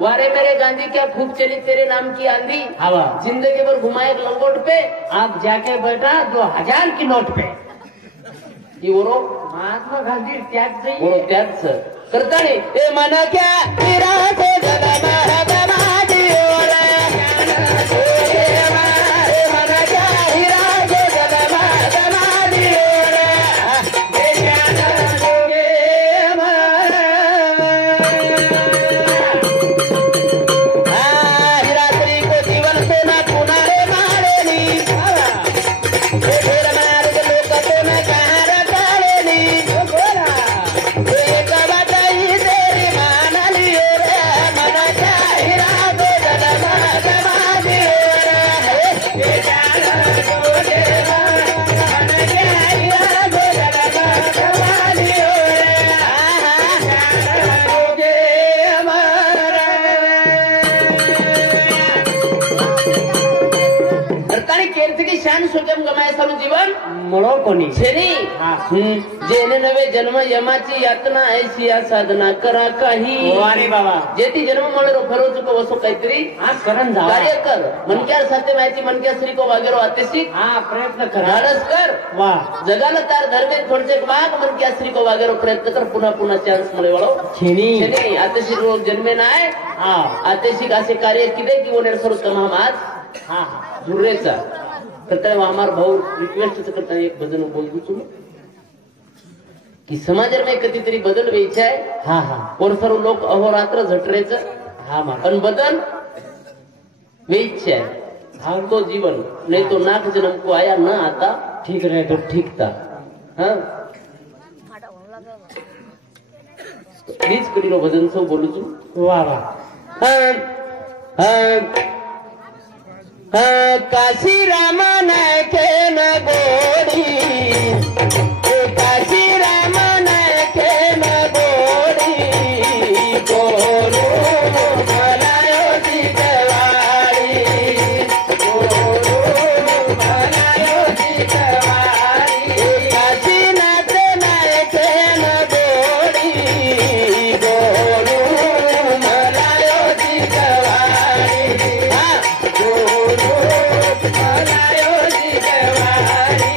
वारे मेरे गांधी क्या खूब चली तेरे नाम की आंधी हवा जिंदगी भर घुमाए लंगोट पे आप जाके बैठा 2000 की नोट पे ये वो महात्मा गांधी त्याच करता नहीं ए मना क्या तेरा से जगा जीवन मळो कोणी जेने नवे जन्म यमाची यातना ऐसी या साधना करा काही वारे बाबा जेती जन्म मळेरो फरो चुको वसो काहीतरी करण कार्य कर मनक्यार साथे माहिती मनक्या श्री को वागेरो आतेशी प्रयत्न कर धाडस कर वाह जगाला तार धर्मे थोडसे माग मनक्या श्री को वागेरो प्रयत्न कर पुन्हा चान्स मळे वाळो छेनी आतेशी रोग जन्मे नाय आतेशी असे कार्य किदे की ओनेर सर्व तमाम आज जुर्रेचा करता हमार भाऊ रिक्वेस्ट करता एक भजन बोल दू तुम कि समाज में कधीतरी बदल व्हायचा आहे और सर्व लोक अहोरात्र झटरेचं पण बदल व्हायचे आहे तो जीवन नहीं तो नाक जन्म को आया न आता ठीक रहे तो ठीक था प्लीज करी भजन सब बोलू तू वाह वाह काशी रामन के न गोरी काशी रामन के न गोरी गोरू भलायो जितवारी गोरू भलायो जितवारी काशी नाथ के न गोरी गोरू भलायो जितवारी गोरू भलायो जितवारी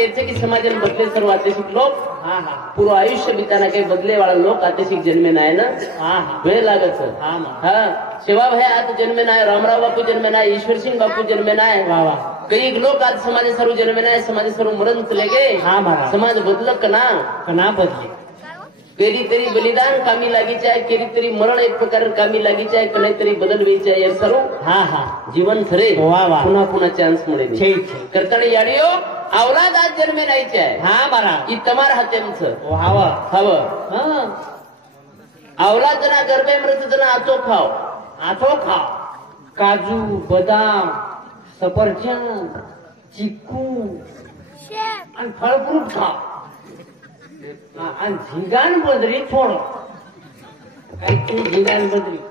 કહે છે કે સમાજને બદલે સર્વ આદેશિક લોક હા હા પૂરું આયુષ્ય બીતાના કઈ બદલે વાળા લોક આદેશિક જન્મે ના ને હા હા ભય લાગે છે હા માં હા સેવાભાઈ આ તો જન્મે ના રામરાવ બાપુ જન્મે ના ઈશ્વરસિંહ બાપુ જન્મે ના વાહ વાહ कई लोग आज समाज सर्व जन्मे ना समाज सर्व मरण चले गए हाँ महाराज समाज बदल कना कना बदले केरी तेरी बलिदान कामी लागी जाए केरी तेरी मरण एक प्रकार कामी लागी जाए कने तेरी बदलवी जाए એ સરું હા હા જીવન થરે વાહ વાહ પુનઃ પુનઃ ચાન્સ મળે છે છે કરતાણી યાડીઓ અવલાદ આજ જન્મે નહીં છે હા महाराज ઈ તમારા હાથેમ છે વાહ વાહ હવે હા અવલાદના ગર્ભે મૃતના આચો ખાઓ આથો ખાઓ કાજુ બદામ સફરજન ચીકુ અને ફળ ફ્રૂટ ખાઓ અને ઝીંગાન બદરી છોડો કઈ ઝીંગાન બદરી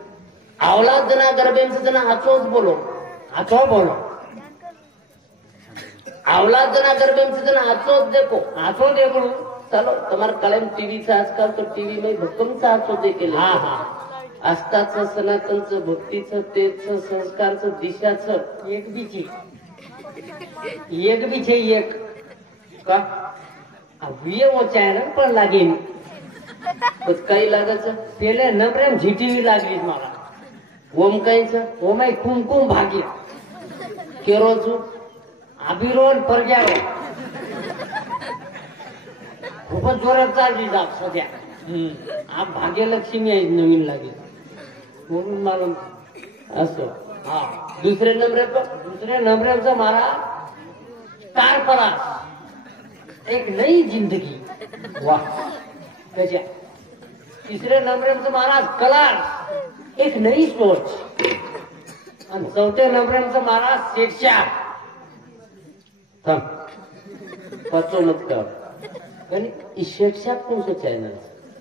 અવલાદના ગર્ભે મૃતના આચો જ બોલો આથો બોલો અવલાદના ગર્ભે મૃતના આચો જ દેખો આથો દેખડું ચાલો તમારા કાયम टीव्ही चा आजकाल तर टीव्ही मध्ये भक्कमचा आचो देखील हा हा आस्थाचं सनातनचं भक्तीचं तेजचं संस्कारचं दिशाचं એક બી છે એક બી છે એક का આ વીએવો ચેનલ પણ લાગી पण काही लागायचं પેલે નબરેમ જીટીવી લાગી મારા ओम काहीचं ઓમાય કુમકુમ ભાગ્ય केरोचं આબીરો ને પરગ્યારો खूपच जोरात चालली जात सध्या हा भाग्यलक्ष्मी आहे नवीन लागली म्हणून मला असं हा दुसरे नंबर दुसऱ्या नंबरचा मारा स्टार परास एक नई जिंदगी वाह त्याच्या तिसऱ्या नंबरचा मारा कलार एक नई सोच आणि चौथ्या नंबरचा मारा शेषा थांब पाचो मत कर आणि ईश्वरच्या कोणचं चॅनल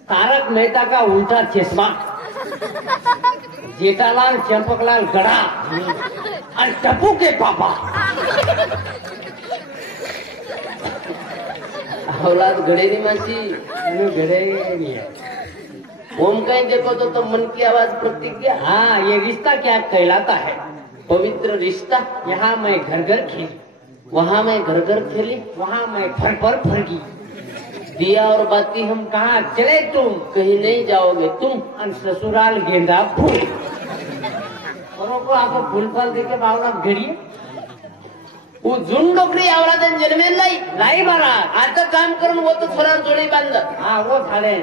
तारक मेहता का उल्टा चष्मा जेठालाल चंपकलाल गड़ा और टप्पू के पापा औलाद घडेरी मासी घड़े नहीं है ओम कहीं देखो तो मन की आवाज प्रतिज्ञा हाँ ये रिश्ता क्या कहलाता है पवित्र रिश्ता यहाँ मैं घर घर खेली वहाँ मैं घर घर खेली वहाँ मैं फर पर फरगी दिया और बाती हम कहाँ चले तुम कहीं नहीं जाओगे तुम और ससुराल गेंदा फूल और को आपको फूल फल देके बावला घड़िए वो जुन डोकरी आवलादन जन्मेल नाही नाही मारा आता काम करून वो तो छोरा जोडी बांध हाँ वो थाले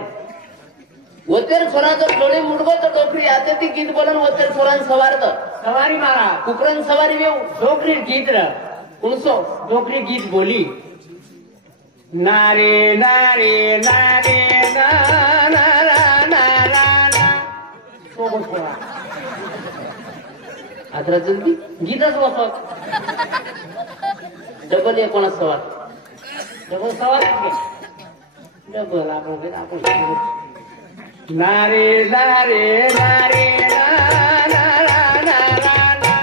वो तेर छोरा जर जोडी मुडगो तर डोकरी आते ती गीत बोलन वो तेर छोरान सवार सवारी मारा कुकरन सवारी वेऊ डोकरी गीत र कुणसो डोकरी गीत बोली नारे नारे नारे ना ना ना ना ना ना तो बोला आदरा जल्दी गीतच बसवत डबल एक कोणा सवार डबल सवार डबल आपण नारे नारे नारे ना ना ना ना ना ना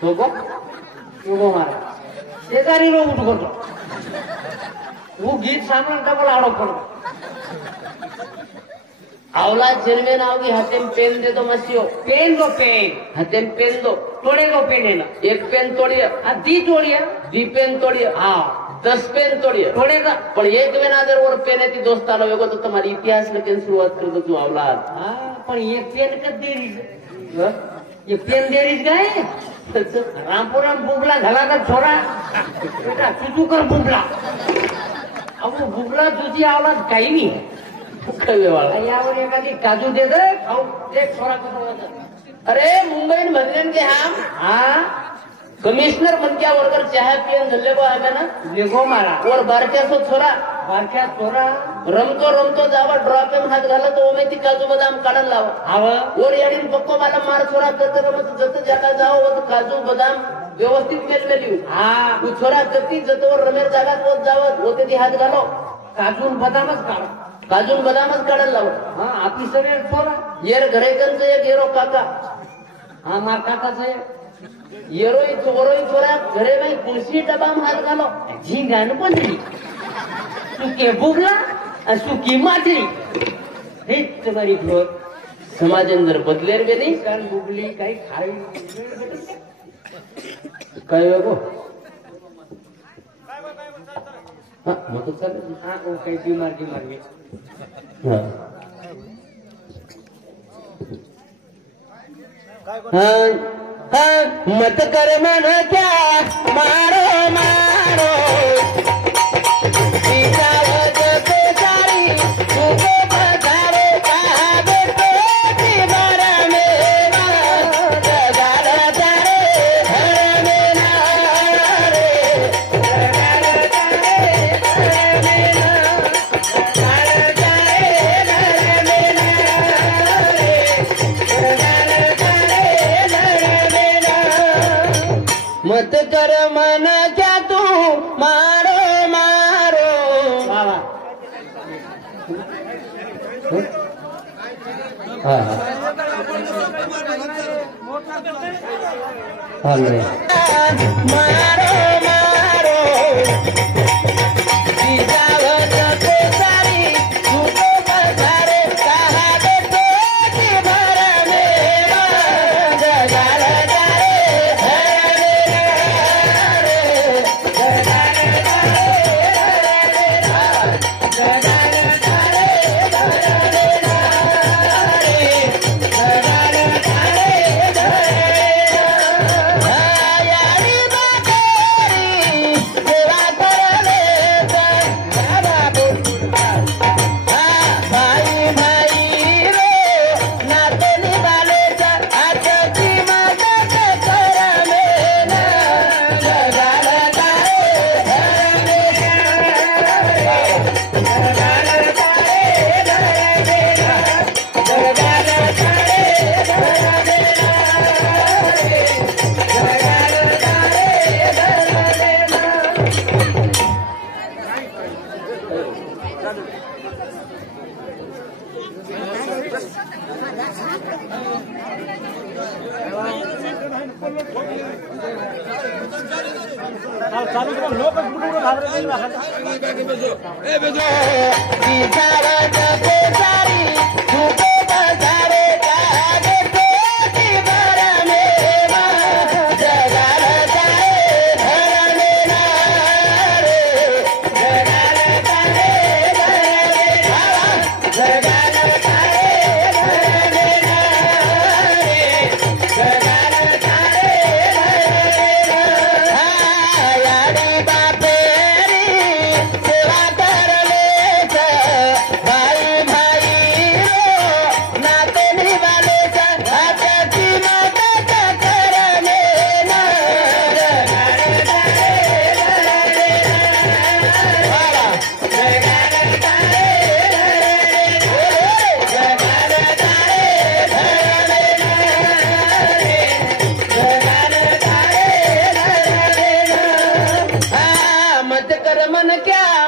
तो गो मारा शेजारी रो उठ करतो वो गीत सामने डबल आड़ो पड़ो आवलाद जन्मे नावगी हातेम पेन दे दो मसियो पेन दो पेन हातेम पेन दो तोड़े दो पेन है ना एक पेन तोड़िए दी तोड़िए दी पेन तोड़िए हाँ 10 पेन तोड़िए तोड़ेगा पण एक वेन आदर वर पेन आहे ती दोस्ताला वेगो तो तुम्हाला इतिहास लेकिन सुरुवात करतो तू आवलाद हाँ पण ये पेन कब दे रही है ये पेन दे रही काय रामपुराम बुबला झाला का छोरा बेटा तुझू कर बुबला अब वो बुबला तुझी आवलाद काही नाही कवेवाळा यावर एखादी काजू दे दे खाऊ एक छोरा कसं होतं अरे मुंबई मधलन के हम हाँ कमिश्नर मन क्या वर्कर चाहे पियन धल्ले को आगे ना देखो मारा और बारक्या सो छोरा बारक्या छोरा रमतो जावा ड्रॉप में हात घाला तो ओमे ती काजू बदाम काढन लावा हव और याडीन पक्को मला मार छोरा करते रमत जत जागा जाओ वो तो काजू बदाम व्यवस्थित मेलमेलियो हाँ तू छोरा करती जत वर रमेर जागा तो जावत होते ती हात घालो काजून बदामच काढ काजून बदामच काढन लावा हाँ आपली सगळे छोरा येर घरेकरचं एक येरो काका हाँ मार काकाचं आहे येरोई छोरा घरे में कुर्सी डब्बा में हाथ घालो झिंगान बंदरी सुके बुगला आणि सुकी माजरी हे तुम्हारी घर समाज अंदर बदलेर बे नहीं कारण बुगली काही खावी काय गो हा मग तो चालेल. हा वो काही बीमार गिमार घे. हा. मत कर मन क्या मारो मारो विचारत तो सारी तुझे पधारे कहावे तो जीवन मेरा जगाल तारे घर में ना रे जगाल तारे घर में ना जगाल तारे घर में ना रे जगाल मत कर मन क्या तू मारो मारो.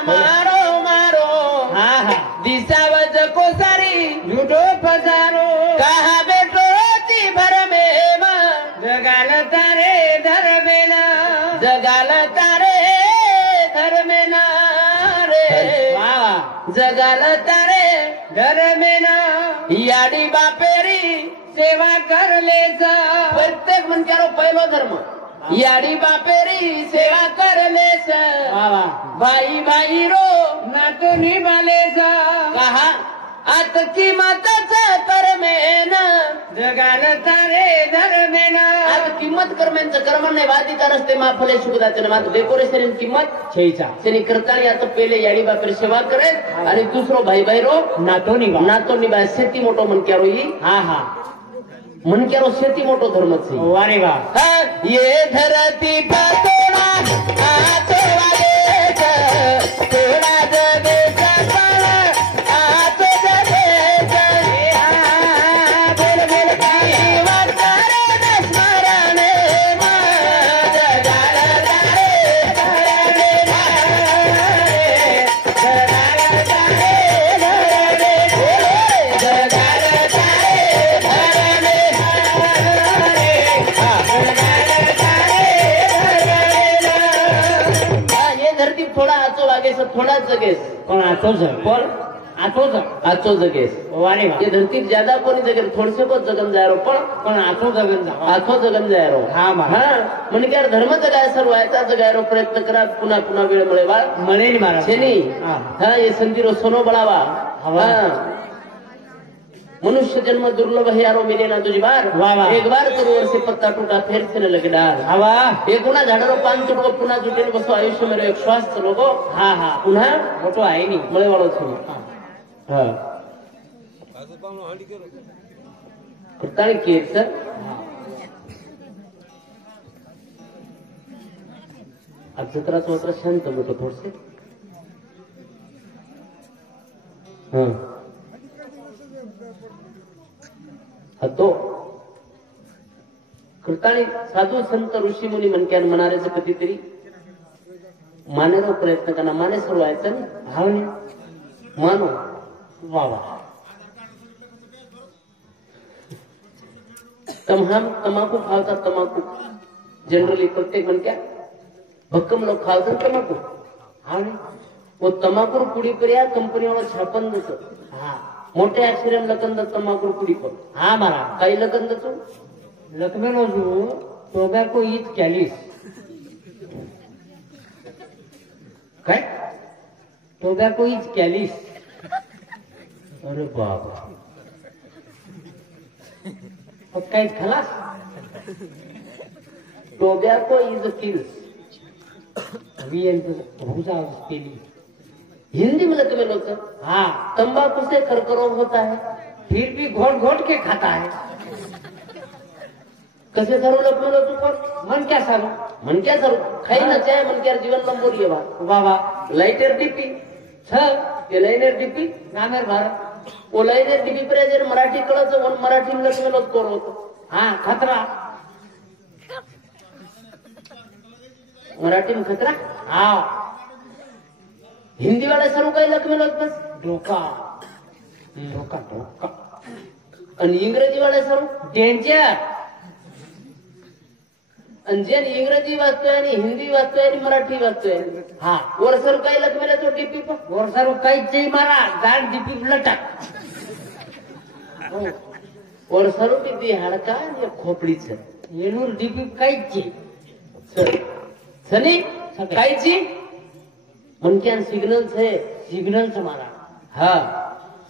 मारो मारो विजावत तो सारी तुझो पधारे कहावे तो जीवन मेरा जगाल तारे घर जगाल तारे घर में ना याडी बापेरी सेवा करलेचा. प्रत्येक म्हणत्यारो पहिलो धर्म याडी बापेरी सेवा करलेच. बाई बाई रो नातो निभालेचा. कहा आतची माताचा कर्मेन जगाल तारे धर्मेन. आता किंमत कर्मांचं कर्म नाही वादिकार असते माफले सुखदाचे मात डेकोरेशन किंमत छेचा त्यांनी करताना आता पहिले याडी बापेरी सेवा करेल आणि दुसरो भाई भाई रो नातो निभा शेती मोठो मनक्यारो ही. हा हा मनक्यारो शेती मोठो धर्मच. वारे वा ये धरती पातोळा आतो वालेच थोडा जगेचा पाळा आतो जगेच. बोल बोल की वातारे स्मरणे जगाल तारे धरणे जगाल तारे धरणे जगाल तारे धरणे. ये धरती थोडा आचो वागेस थोडा जगेस कोण आचो बोल આતો જ आजचो जगेस વારે ये धरती ज्यादा कोणी जगेल थोडसे को जगन जायरो પણ આતો જગન જાવા आखो जगन जायरो हा, महाराज. हा म्हणजे काय धर्म जगाय सर्व व्हायचा जगायरो प्रयत्न करा पुन्हा पुन्हा वेळ मिळे बाळ મળે ને મારા છે ની હા. હા એ સંધીરો સોનો બળાવા हवा. હા मनुष्य जन्म दुर्लभ है यारो मिले ना तुझी बार वाह, वाह. एक बार करू वर्षे पत्ता टूटा फेर से न लगे डार हवा एकूणा झाडारो पान तुटको पुन्हा जुटेल बसो आयुष्य मेरो एक श्वास चलोगो હા હા पुन्हा મોટો आहे ની मळेवाळो છે हा कृताळी केस आज जत्राचं मात्र शांत होतं थोडसे हा तो कृताळी साधू संत ऋषी मुनी मनक्यान म्हणाऱ्याचं कधीतरी मानेरो प्रयत्न करा माने सर्व व्हायचं ना हाव ने मानो वा वा तमाकू खावतात तमाकू जनरली प्रत्येक मनक्या भक्कम लोग खावतात तमाकू हाव ने वो तमाकू पुडी पर्या कंपनी वाला छापन दच हा मोठ्या अक्षरान लकंद तमाकू पुडी पर હા મારા काही लकंद तू લખમેલો છું ટોબેકો ઇઝ કેલિસ काय टोबॅको इज कॅलिस अरे बाबा काय खलास टोबॅको इज किल्स भूसा स्पेलिंग हिंदी में लकमे लोग हाँ तंबाकू से कर्करोग होता है फिर भी घोट घोट के खाता है कसे सर्व लकमे लोग पर मन क्या सारू मन क्या सर खाई ना चाहे मन क्या जीवन लंबोरी बा बाबा लाइटर डीपी छ ये लाइनर डीपी नामेर भारत वो लाइनर डीपी पर जर मराठी कळच वन मराठी लकमे लोग कोर होतो हाँ खतरा मराठी में खतरा हाँ हिंदी वाले सर्व काही लकमे लोग बस धोका धोका धोका आणि इंग्रजी वाले सर्व डेंजर आणि जे इंग्रजी वाचतोय आणि हिंदी वाचतोय आणि मराठी वाचतोय हाँ वर सर्व काही लकमेला तो डीपी पर और सर काहीच नाही मारा दाट डीपी लटक वर सर्व डीपी हाडका आणि खोपडीच येणूर डीपी काहीच नाही सनी कायची मनक्यान सिग्नल છે सिग्नल से मारा हा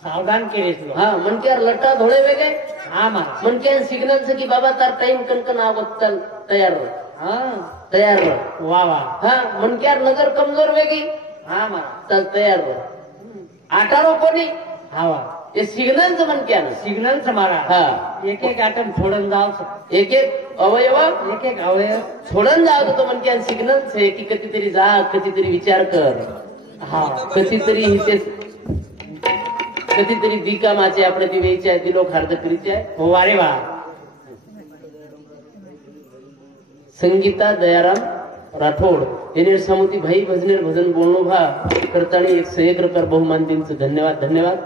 सावधान केलेस लो हा मनक्यार लटा धोळे वेगे हाँ मारा मनक्यान सिग्नल से की बाबा तार टाइम कनकन आवत चल तयार रह हाँ तयार रह वाह वाह हा मनक्यार नजर कमजोर वेगी हाँ मारा चल तयार रह आटारो कोणी हाँ वाह ये सिग्नल से मनक्यान सिग्नल से मारा हा एक एक आटम छोड़न जाओ एक एक अवयव एक एक अवयव छोडून जाव तो मनक्यान सिग्नल છે की कधीतरी जा कधीतरी विचार कर हाँ कधीतरी हिते कधीतरी दिकामाचे આપણે ती वेचे आहे दिलो खार्द करीचे आहे वारे वाह संगीता दयाराम राठोड येनेर सामुती भाई भजनेर भजन बोलणो भा करतानी 101 रुपये बहुमान दिनचं धन्यवाद धन्यवाद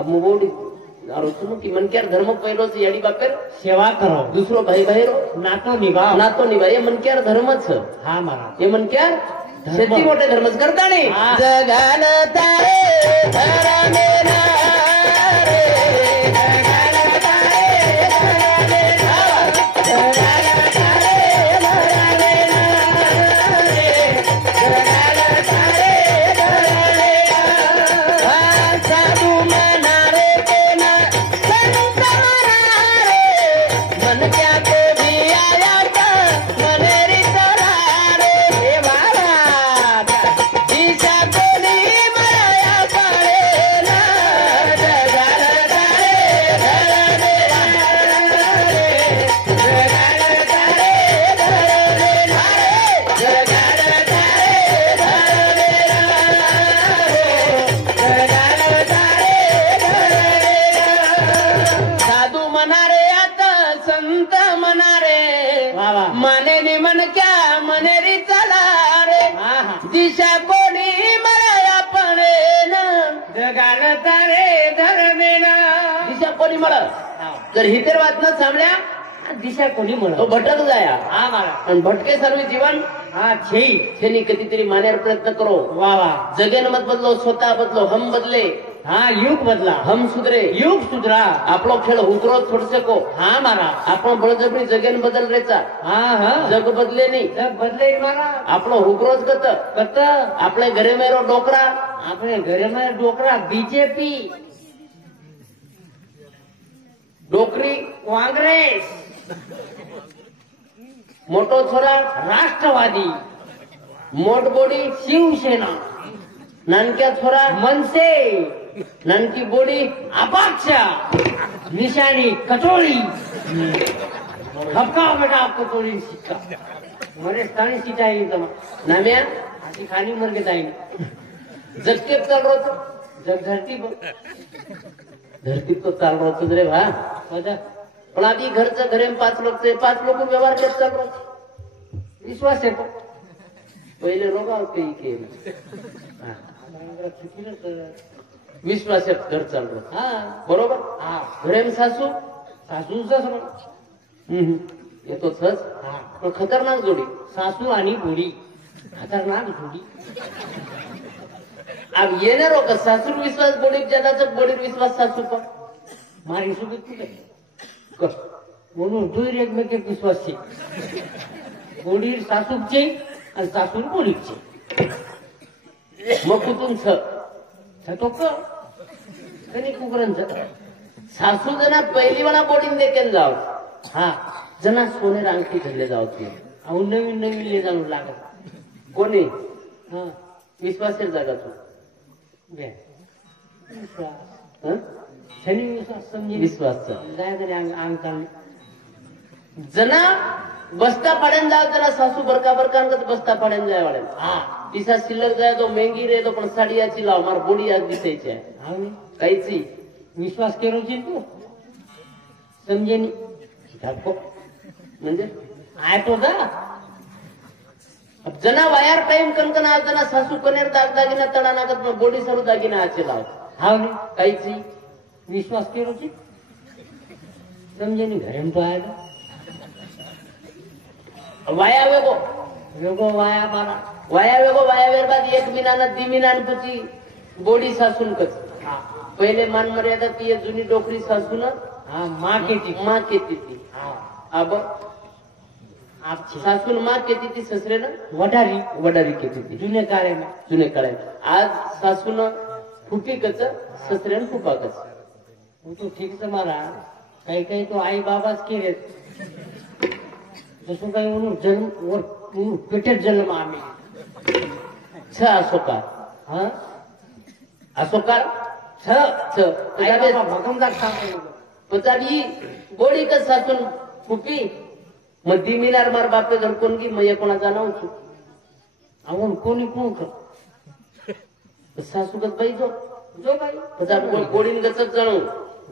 अब मोबोडी और सुनो की मन क्या धर्म पहिलो से याडी बापेर सेवा करो दुसरो भाई भाईरो नातो निभाव नातो निभाय मन क्या धर्मच हाँ मारा हे मन क्या शेती मोठे धर्मच करता नाही हा. जगान तारे धरणे ना रे जगान तारे धरणे ना जगान तारे धरणे ना रे जगान तारे धरणे ना साधू मना रे तेना संत मना रे मन क्या को भी आया था मनेरी तरा रे हे बाबा दिशा कोणी मराया पडे ना जगाल तारे धरणे ना रे जगाल तारे धरणे ना रे जगाल तारे धरणे ना रे जगाल तारे धरणे ना साधू म्हणा रे आता संत म्हणा रे वाह वाह माने नि मन क्या मने री चला रे हाँ हाँ दिशा कोणी मराया पडे ना जगाल तारे धरणे ना दिशा कोणी मळ जर हितेर वात न सामळ्या दिशा कोणी तो म्हणत भटक जाया हाँ मारा आणि भटके सर्व जीवन हाँ छेई छेनी कधीतरी मान्यावर प्रयत्न करो वाह वाह जगेन मत बदलो स्वतः बदलो हम बदले हा युग बदला हम सुधरे युग सुधरा आपलो खेळ हुकरो थोडसे को हा महाराज आपण बळजबरी जगेन बदल रेचा हा हा जग बदले नाही जग बदले महाराज आपलो हुकरोच गत कत आपल्या घरे मेरो डोकरा આપણે ઘરમાં ડોકરા બીજેપી डोकरी કોંગ્રેસ मोठो छोरा રાષ્ટ્રવાદી मोठ बोडी શિવસેના नानक्या छोरा મનસે नानकी बोडी અપક્ષ નિશાની કટોળી ખપકા બેટા કટોળી સિક્કા મને સ્થાની સીટાઈ તમા नाम्या આથી ખાની મર કે તાઈ जगकेत चाल रोज जग धरती धरती तो चाल रोज रे भा બધા पण आधी घरचं घरे 5 लोक 5 लोक व्यवहार केत चाल रोज विश्वास आहे पहिले रोगाव काही केलं चुकीनं कर. विश्वासात घर चाल रोज हा बरोबर हा घरेम सासू सासूच येतोच हच हा पण खतरनाक जोडी सासू आणि बुडी खतरनाक जोडी अब येणार हो का सासूर विश्वास बोडीक ज्यादाच बोडीर विश्वास सासू पण મારી શું કીધું કે બોલું જોઈ એકમેક વિશ્વાસ છે બોડી સાસુક છે અને સાસુ બોડી છે मग कुठून છતો કર કની કુકરન છે सासू जना पहिली वेळा बोडीन देखील जाव હા जना सोने अंगठी धरले जाव ते આવું નવીન નવીન લઈ જવાનું લાગે कोणी હા विश्वासेर जागा तू બે વિશ્વાસ हं? શનિ વિશ્વાસ સમજી विश्वासचा જાય તને આમ ચાલ जना बसता पाड्यान जाव त्याला सासू बरका बरका बसता पाड्यान जाय वाड्यान હા तिसा शिल्लक जाय तो मेंगी रे तो पण साडियाची लाव मार बोडी आज दिसायची आहे આવું काहीची વિશ્વાસ કર્યો છે તું સમજે નહીં धक्को म्हणजे આ તો જા अब जना वायर टाइम कणकण आज जना सासू कनेर दागदागिना तडा नागत मग बोडी सरू दागिना आचे लाव હા ને काहीची વિશ્વાસ કર્યો છે સમજે નહીં ઘરે તો આવ્યા वाया वेगो લોકો વાયા મારા वाया वेर बाद एक मिनाना दी मिनान पुची बोडी सासून कच હા पहिले मान मर्यादा ती एक जुनी डोकरी सासून હા માં કેતી माँ केती ती હા अब આપ છે सासून माँ केती ती ससरेन વડારી वडारी केती ती જૂને કાળેમાં जुने काळे आज सासून फुटी कच ससरेन फुपा कच હું તો ઠીક છે મારા કઈ કઈ તો આઈ બાબા જ કે જશું કઈ ઓનું જન્મ ઓનું પેટે જન્મ આમે छ अशोकार હા अशोकार છ छ આઈ બાબા ભગમદાર સાંભળ્યું पचाडी बोडी कच सासून फुपी मधी मिनार मार बापे घर कोण की मय कोणाचा नाव छु આવું કોની કોણ કર सासू कच बाई जो જો ભાઈ पचाड बोडीन गचक जाणू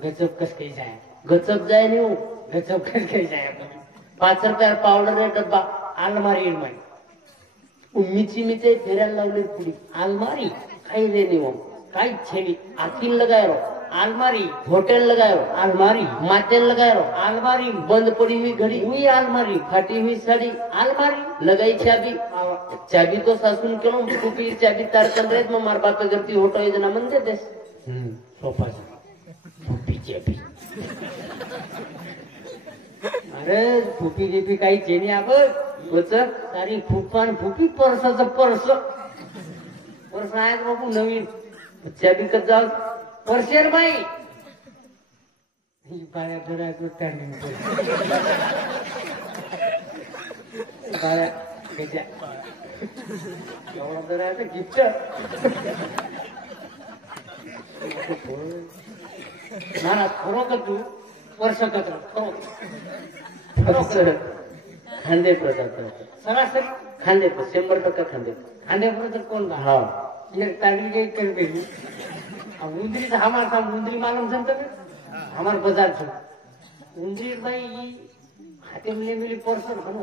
ગજબ કસ કઈ જાય गचक जाय नी हो ગજબ કસ કઈ જાય 5 रुपया पावडर रे डब्बा આલમારી એમાં मिची मिचे फेरायला लावली पुढी આલમારી काही रे नी हो કાઈ જ છે નહીં आखीन लगायो આલમારી होटल लगायो આલમારી मातेन लगायो આલમારી बंद पड़ी हुई घड़ी હુઈ આલમારી फाटी हुई साड़ी આલમારી लगाई चाबी चाबी तो सासून केलो कुपी चाबी तारकन रेत मग मार बाप करती होटो योजना म्हणते देस સોફા છે ફૂપી ચેપી અરે ફૂપી જેપી કઈ છે નહીં આપત वच તારી ફૂફાન ફૂપી પરસાचं પરસ પરસ आहेत बाबू नवीन चाबी कच जाव परशेर बाई ही बाळ्या घराचं टर्निंग बाळ्या त्याच्या एवढा घराचं गिफ्ट ना खरोखर तू वर्ष कचरा खरोखर खांदे प्रकार सरासरी खांदे 100% खांदे खांद्यापर्यंत कोण ना हा एक तागड़ी गई कर गई उंदरी हमारा था उंदरी मालूम संत में हमारे बाजार से उंदरी भाई हाथे मिले मिली परसर बनो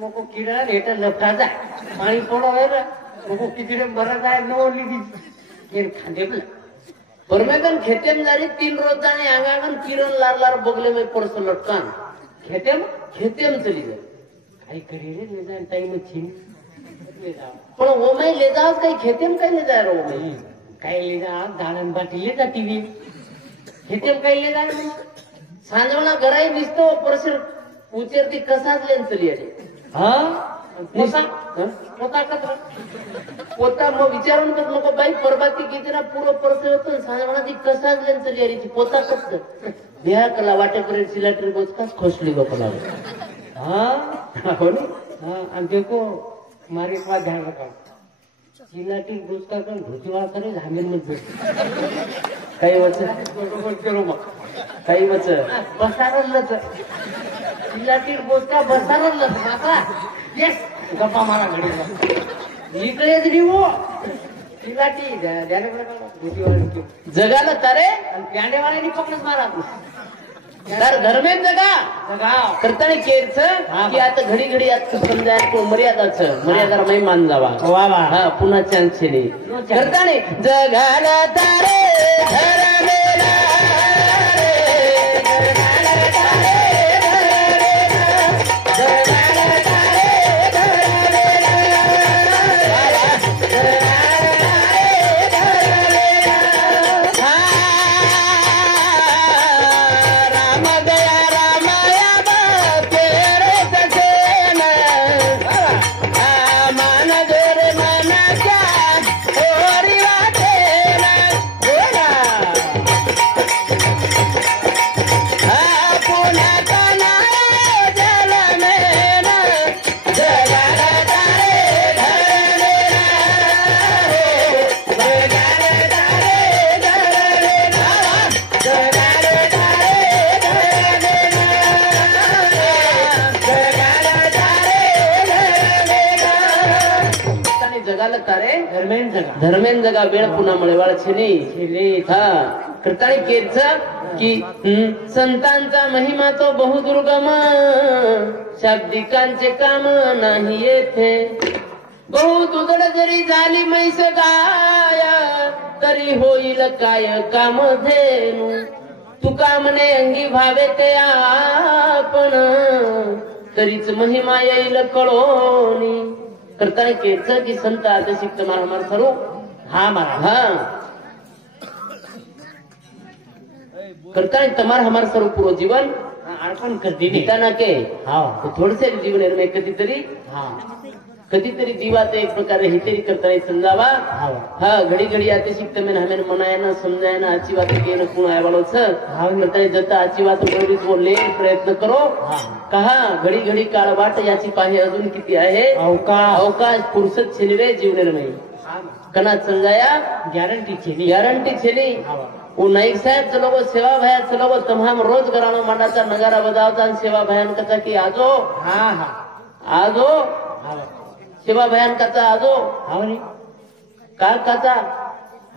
मोको कीड़ा लेटा लपटा जाए पानी पड़ो है ना मोको किचड़े भरा जाए नो लीधी ये खांदे पे परमेकन खेतेम जारी 3 रोज जाणे आंगागन किरण लार लार बगले में परस लटकान खेते में खेतेम चली जाए काही करी रे ले जाए टाइम छीन પણ ઓમે લઈ જાવ કઈ ખેતી કઈ લઈ જાય ઓમે કઈ લીધા દાણા બાટી લીધા ટીવી ખેતી કઈ લીધા સાંજવાના ઘરાઈ નિસ્તો પરસર ઉચેરથી કસાજ લઈને ચલી આવી હા પોતા પોતા કતરા પોતા વિચારવાનું કે લોકો ભાઈ પરબાતી કીધેના પૂરો પરસે હતો ને સાંજવાનાથી કસાજ લઈને ચલી આવી છે પોતા કસ બે કલા વાટે પર સિલાટરી બોચકા ખોસલી ગો પલાવે હા हो नी हाँ अब देखो हमारे पास ध्यान रखा चिल्लाटी गुस्सा कर धोतीवाड़ करे झामेल मत बोल काही वच बरोबर करो मग काही वच बसारच चिल्लाटी गुस्सा बसारच माता येस गप्पा मारा घडी इकडेच निवो चिल्लाटी ध्यान रखा धोतीवाड़ जगाला तारे आणि प्यांडेवाड्यानी पकडच मारा तार धर्मेन जगा जगाव करताना केरच की आता घडी घडी आता समजा तो मर्यादाच मर्यादा मै मान जावा वा वा हा पुन्हा चान्स छे नी करताना जगाला तारे धर्मेला धर्मेन जगा वेळ पुन्हा मळेवाळ छेनी हा करताळी केच की संतांचा महिमा तो बहुदुर्गम शाब्दिकांचे काम नाही येथे बहुत उदड जरी झाली म्हैस गाय तरी होईल काय काम धेनू तुका म्हणे अंगी भावे ते आपण तरीच महिमा येईल कळोनी करताना केच की संत आदर्शिक तुम्हाला हमारा स्वरूप हा मारा हाँ करताना तुम्हारा हमारा स्वरूप पूर्व जीवन अर्पण कर दिली गीताना के हा तो थोडसे जीवन में कधीतरी जीवात एक प्रकारे हितेरी करताना समजावा हा घडी घडी आते शिकत में हमें मनायना समजायना आची बात के न कोण आहे वालो सर करताना जता आची बात बोलली बोलले प्रयत्न करो कहा घडी घडी काळ वाट याची पाही अजून किती आहे अवकाश फुरसत छेली जीवन में कना समजाया गॅरंटी छेली वो नाईक साहेब चलो वो सेवा भया चलो वो तमाम रोज घराणो मांडाचा नगारा बजावता आणि सेवा भयानकाचा की आजो हा हा आजो सेवा भयानकाचा आजो हावनी काचा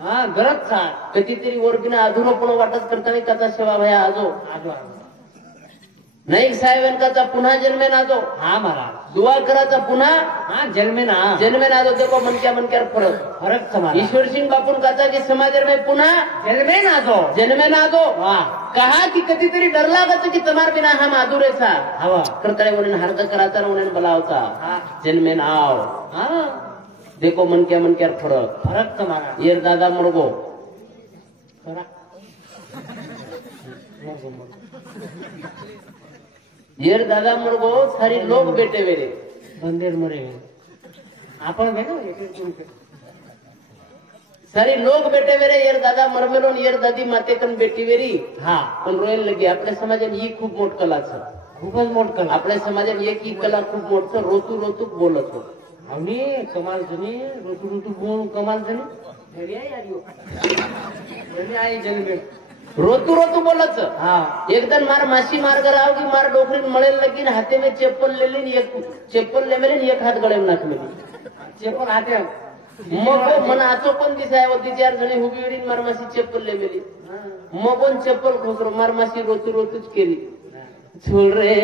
हा गरज सा कधीतरी ओरबीना अधूनपण वाटत करताना काचा सेवा भया आजो नाईक साहेबांकाचा पुन्हा जन्मेन आजो हा मारा दुआ कराचा पुन्हा हा जन्मेन आजो देखो मनक्या फरक समाज ईश्वर सिंह बापून काचा की समाज में पुन्हा जन्मेन आजो कहा की कधीतरी डर लागत की तमार बिना हम अधूरे सा हवा करताय उन्हें हर्द कराचा उन्हें बलावता जन्मेन आओ देखो मनक्या फरक समारा ये दादा मुर्गो येर दादा मुर्गो सारी लोग बेटे वेरे बंदेर मरे आपण सारी लोग बेटे वेरे येर दादा मरमेलो येर दादी माते कन बेटी वेरी हा पण रोयल लगी आपल्या समाजात ही खूप मोठ कला छ खूपच मोठ कला आपल्या समाजात एक ही कला खूप मोठ छ रोतू बोलत हो आम्ही कमाल जणी ऋतू बोल कमाल जणी आई जन्मे रोतू बोलत हा एकदम मार मासी मार कर आओ की मार डोकरी मळेल लगी हाथे में चप्पल ले ली एक चप्पल ले मेले एक हात गळे नाक में चप्पल हाते मग मन आचो पण दिसाय होती 4 जणी उभी वेळी मार मासी चप्पल ले मेली मग पण चप्पल खोसरो मार मासी रोतूच केली छोड़ रे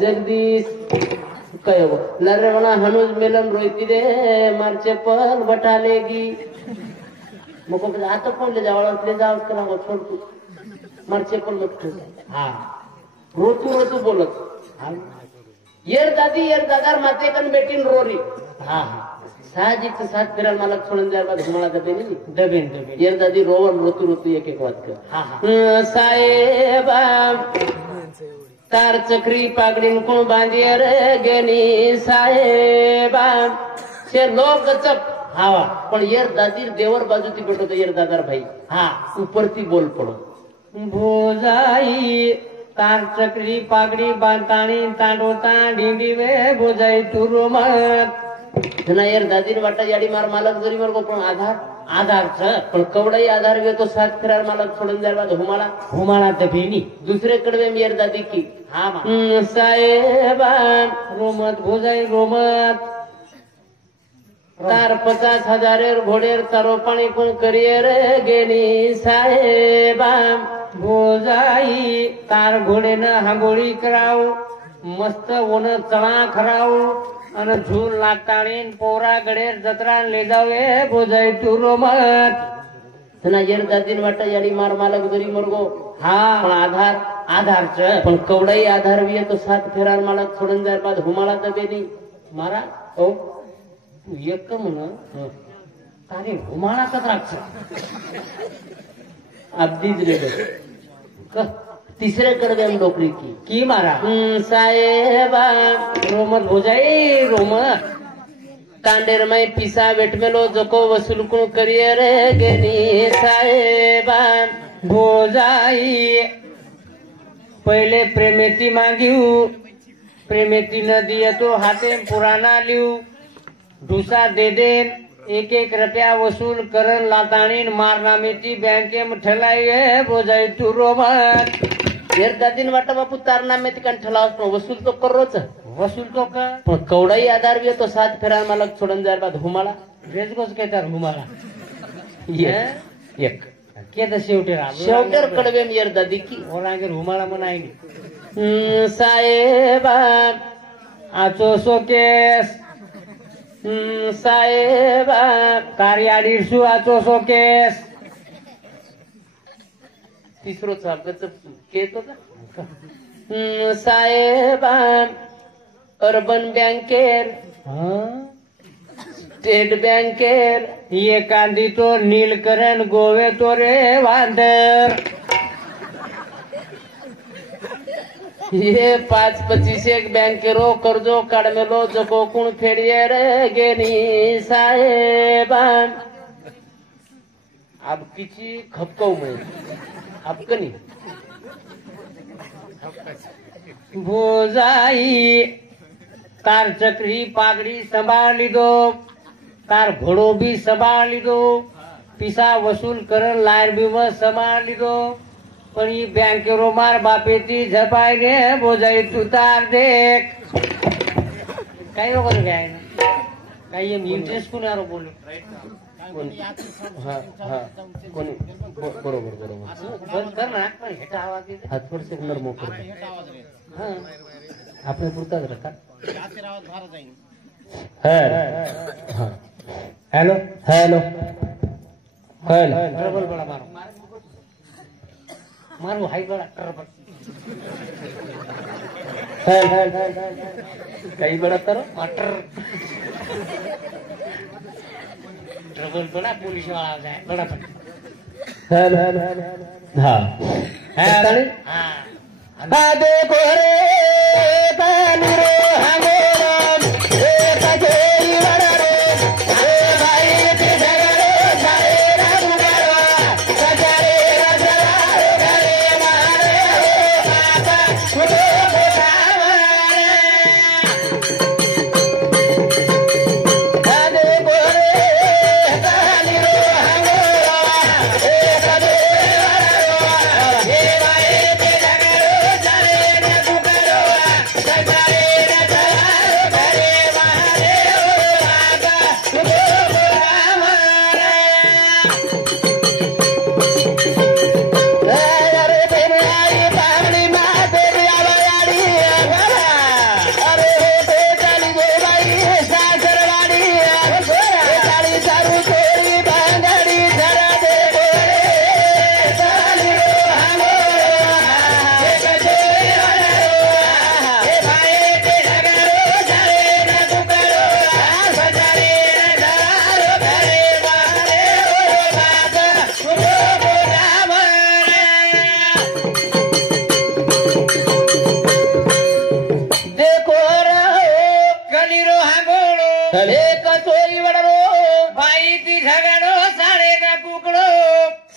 जगदीश कहो लरवना हनुज मेलन रोईती रे मार चप्पल बटा लेगी मग आता पण ले जावं करा छोड़ तू मार चप्पल मत खोस हा रोतू बोलत येर दादी येर दादार माते कन बेटीन रोरी हा साहजिक सात फेराल मला सोडून द्यायला धुमाळा दबे नाही दबेन दबेन येर दादी रोवन ऋतू ऋतू एक एक वात कर हा हा साहेबा तार चक्री पागडीन कोण बांधियर गेनी साहेबा शे लोक चप हावा पण येर दादी देवर बाजू ती भेटतो येर दादार भाई हा उपरती बोल पडो भोजाई तार चक्री पागडी बांताणी तांडोता ढिंडी वे भोजाई तुरो मत ना येर दादी वाटा याडी मार मालक जरी मार पण आधार आधारच पण कवडाई आधार वे तो सात फेरार मालक सोडून द्यायला हुमाला हुमाळा दबेनी दुसरे कडवे येर दादी की हा मा साहेबा रोमत भोजाई रोमत तार 50,000 घोडेर तारो पाणी पण करियर गेली साहेबा भोजाई तार घोडेनं हांगोळी कराव मस्त ओन चणा खराव आणि झूल लागताणी पोरा गडेर जत्रा ले जावे भोजाई तू रोमत ना येर दादीन वाटा याडी मार मालक जरी मरगो पण हा आधार आधारच पण कवडाई आधार बी तो सात फेरार मालक सोडून जाय बाद हुमाला दबे नाही मारा ओ तू एक म्हण तारे हुमाळा कत्राच अब्दीच रे तिसरे कडवे नोकरी की मारा साहेबा रोमत भोजाई रोमत कांडेर मै पिसा वेटमेलो जको वसूल कोण करियर गेली साहेबा भोजाई पहिले प्रेमेती मागीव प्रेमेती न दिये तो हाते पुराणा लिव ढुसा दे देन एक एक रुपया वसूल करन लाताणीन मारनामेची बँके ठेलाई भोजाई तू रोमत येर दादीन वाटा बापू तारनामे तिकान ठलावस पण वसूल तो करोच वसूल तो का पण कवडाई आधार बी तो सात फेरार मालक सोडून जाय बाद हुमाला ड्रेस गोस कहता हुमाळा एक के तर शेवटे शेवटर कडवे येर दादी की ओलांगे हुमाळा म्हणायनी साहेबा आचो सो केस साहेबा कार्याडीरसू आचो सो केस तिसरो चापच केस होता साहेबा अर्बन बँकेर स्टेट बँकेर ये कांदी तो नीलकरण गोवे तो रे वांदर ये 5-25 बँकेरो कर्जो काढमेलो जको कोण फेडियर गेली साहेबा आपकीची खपकव मिळेल आपकनी भोजाई तार चक्री पागड़ी संभाळ लीधो तार घोड़ो भी संभाळ लीधो पिसा वसूल करन लायर भी संभाळ लीधो पण ही बँकेरो मार बापेची झपायने भोजाई तू तार देख काही वगैरे काय ना काही इंटरेस्ट कुणारो बोलू कोणी बरोबर बरोबर बंद कर ना पण ह्याचा आवाज येते हातवर सिग्नल मोकर हा आपल्या पुरताच रखा हॅलो हॅलो हॅलो ट्रबल बड़ा मारो मारो हाई बड़ा ट्रबल काही बडा करो मटर ट्रबल बड़ा पुलिस वाला आ जाए बड़ा हॅलो हा है हाँ देखो रे पानी रो हमें कचेरी बड़ा रे भाई के झगड़े सारे राम करवा कचरे रसरा घरे मारे माता छोटे मोटा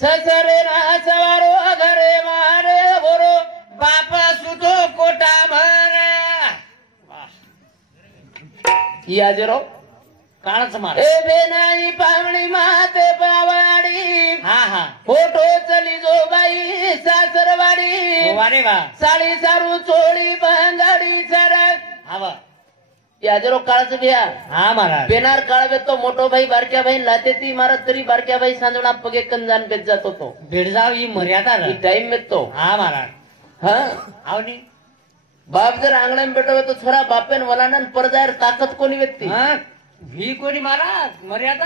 ससरे ना सवारो घरे मारे बोरो बापा सुतो कोटा मारे याजरो काळच मार ए बेनाई पावणी माते पावाडी हा हा फोटो चली जो बाई सासरवाडी वारे वा साडी सारू चोळी बांगाडी सरक हवा याजरो काळच बिया हा महाराज बेनार काळवे तो मोठो भाई बारक्या भाई लाते ती मारत तरी बारक्या भाई सांजोणा पगे कंजान बेत जातो तो बेडजाव ही मर्यादा ही टाइम में तो हा महाराज हा आवनी बाप जर आंगण बेटो तो छोरा बापेन वलानन परदार ताकद कोणी व्यक्ती हा ही कोणी महाराज मर्यादा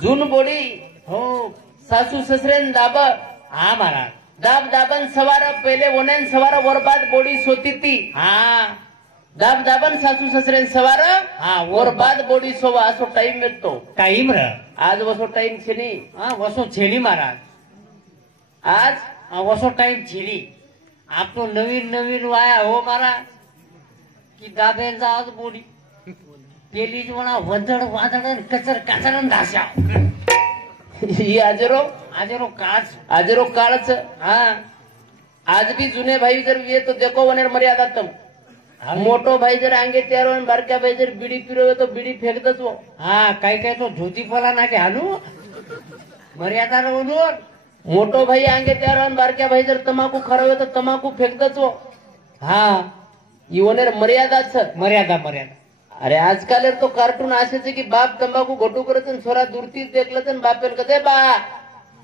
जून बोडी हो सासू ससरेन दाब हा महाराज दाब दाबन सवार पहिले ओनेन सवार वरबाद बोडी सोती ती हा दाब दाबन सासू ससरेन सवार हा वरबाद बोडी सोवा असो टाइम भेटतो टाइम र आज वसो टाइम छेनी हा वसो छेली महाराज आज हा वसो टाइम छेली आपतो नवीन नवीन वाया हो महाराज की दाबेन जा आज बोडी पेली जी म्हणा वंदड वादड कचर काचर धाशा ही आजरो आजरो काच आजरो काळच हा आज भी जुने भाई जर ये तो देखो वनेर मर्यादा तम मोटो भाई जर आंगे तयार होऊन बारक्या भाई जर बिडी पिरवे तो बिडी फेकतच वो हा काही काही तो धोती फला ना हालू मर्यादा रोडून मोटो भाई आंगे तयार होऊन बारक्या भाई जर तमाकू खरवे तो तमाकू फेकतच वो हा इवनेर मर्यादाच मर्यादा मर्यादा अरे आजकाल तो कार्टून असेच की बाप तंबाखू घोटू करत आणि छोरा दूरतीच देखलं तर बापेल कदे बा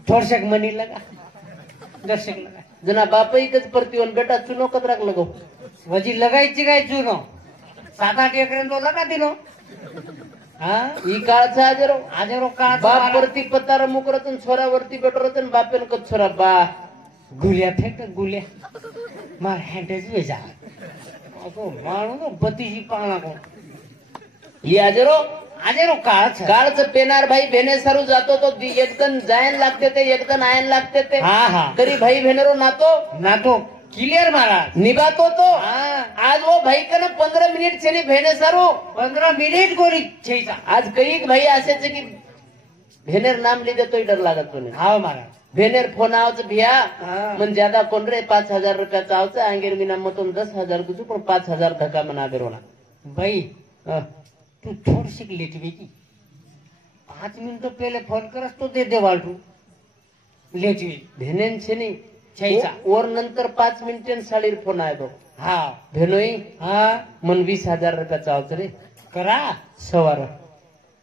थोडशक मनी लगा दर्शक लगा जना बाप एकच परतीवन बेटा चुनो कतराक लगो वजी लगायची काय चुनो 7-8 एकरेन तो लगा दिलो हा ही काळचा आजरो आजरो का बाप वरती पतार मुकरत आणि छोरा वरती बेटरत आणि बापेल कत छोरा बा गुलिया फेक गुलिया मार हँडेज वेजा असो माणूस बतीशी पाळणा को ही आजरो आजरो काळच पेनार भाई भेने सारू जातो तो एकदम जायन लागते ते एकदम आयन लागते ते हा हा तरी भाई भेनेरो नातो ना तो क्लियर महाराज निभातो तो हा आज वो भाई कन 15 मिनिट छेनी भेने सारू 15 मिनिट गोरी छेचा आज कईक भाई असेच की भेनेर नाम लिदे तो डर लागत कोणी हा महाराज भेनेर फोन आवच भिया हा. मन ज्यादा कोण रे 5,000 रुपयाचा आवच अंगेर मीना मतून 10,000 गुजू पण 5,000 धक्का मना बेरोना भाई तू थोडीशी लेट वेगी 5 मिनिट पहिले फोन करस तो दे दे वालटू लेट वेगी भेनेन छेनी छेचा और नंतर 5 मिनिटेन साडीर फोन आहे तो हा भेनोई हा मन 20,000 रुपयाचा आवच रे करा सवार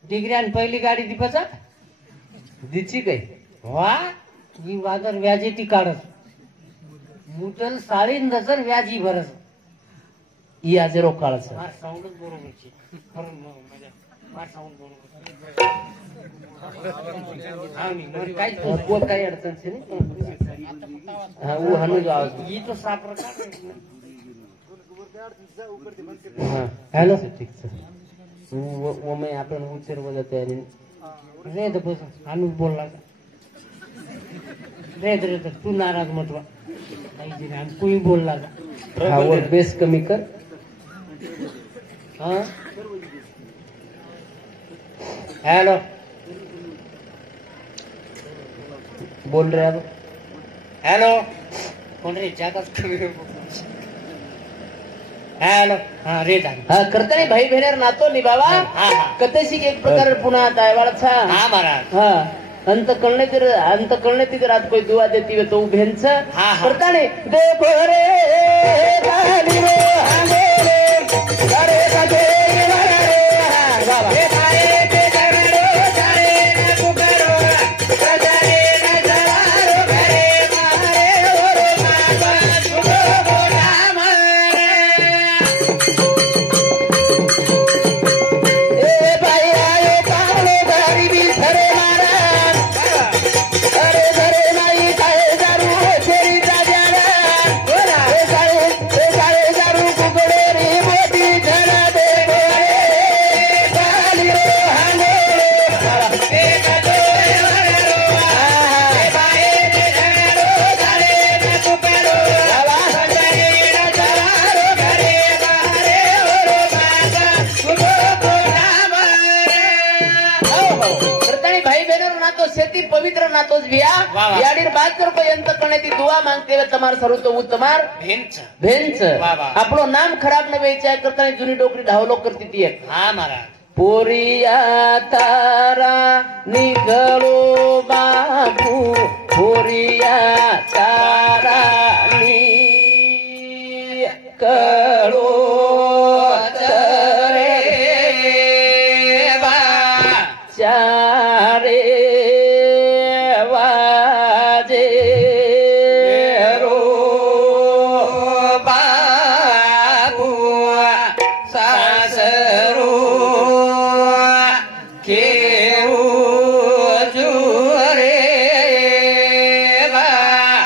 डिग्री आणि पहिली गाडी दिपाचा दिची काय वा ही वाजर व्याजी ती काढस मुदल 3.5 व्याजी भरस ही आजरो काळच मार साऊंडच बरोबर छे खरं मजा मार साऊंड बरोबर हा नी मर काय वो काही अडचण छे नी हा वो हनु जाव ही तो साप प्रकार हा हेलो ठीक है वो मैं आपण उचर वजत आहे रे द बस अनु बोलला रे तू नाराज मतवा काही दिने आणि कोणी बोलला हा वो बेस कमी कर हा हॅलो बोल रहे अब हॅलो कोण रे जागाच हॅलो हा रे दादा हा करता नाही भाई बहिणीवर नातो निभावा हा, हा. कतशी एक प्रकार पुन्हा दायवाळाचा हा महाराज हा अंत कळणे ती रात कोई दुआ देती वे तो भेंच हा, हा. करता नाही देखो रे गाली रे हांगे रे अरे कथे रे हा रे तारे के जगरो जारे न पुकारो प्रजारे न जवारो घरे मारे ओरे माता सुनो बोला मारे ए भाई आयो कावळे घरी बी सरे मारा अरे घरे नाही काय दारू फेरी जाग्याला बोला ए सारे दारू कुकडे रे मोठी झडा दे भाई बहनों नातो शेती पवित्र नातोच भिया वा वा. याडीर 72 पर्यंत करण्याची दुआ मागते व तमार सर्व तो उत्तमार भेंच भेंच वा वा. आपलो नाम खराब न वेचाय करताना जुनी डोकरी धावलो करती ती एक हा महाराज पोरिया तारा निकलो बाबू पोरिया तारा निकलो तरे चारे वाजे रो बाबू सासरू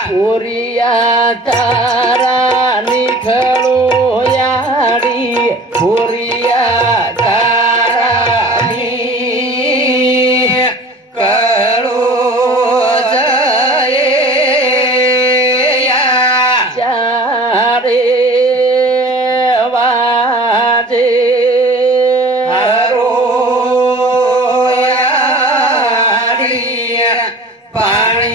पोरिया तारा निखळो याडी पोरिया तारा कळो जये चारे वाजे हरो पाणी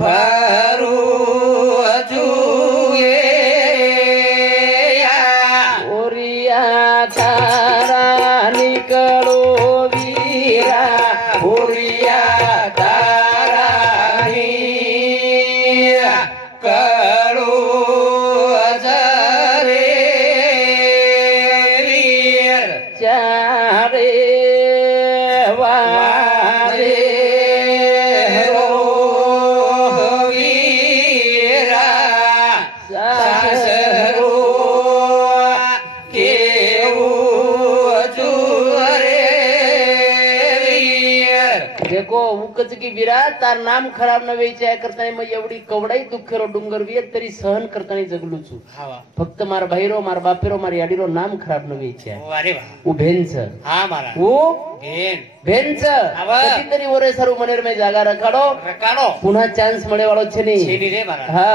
भरू जुये पोरिया तारा निकळो वीरा पोरिया तारा कळो जरे चारे वारे सासरो देखो उकच की विरा तार नाम खराब न व्हायच्या करताना मग एवढी कवडाई दुःखेरो डुंगर वियत तरी सहन करताना जगलो छू हवा फक्त मार भाईरो मार बापेरो मार याडीरो नाम खराब न व्हायच्या अरे वा उभेंच हा महाराज वो भेन भेंच आवा. कधीतरी ओरे सरू मनेर में जागा रखाडो रकाडो पुन्हा चान्स મળે વાળો છે નહીં छेनी रे महाराज હા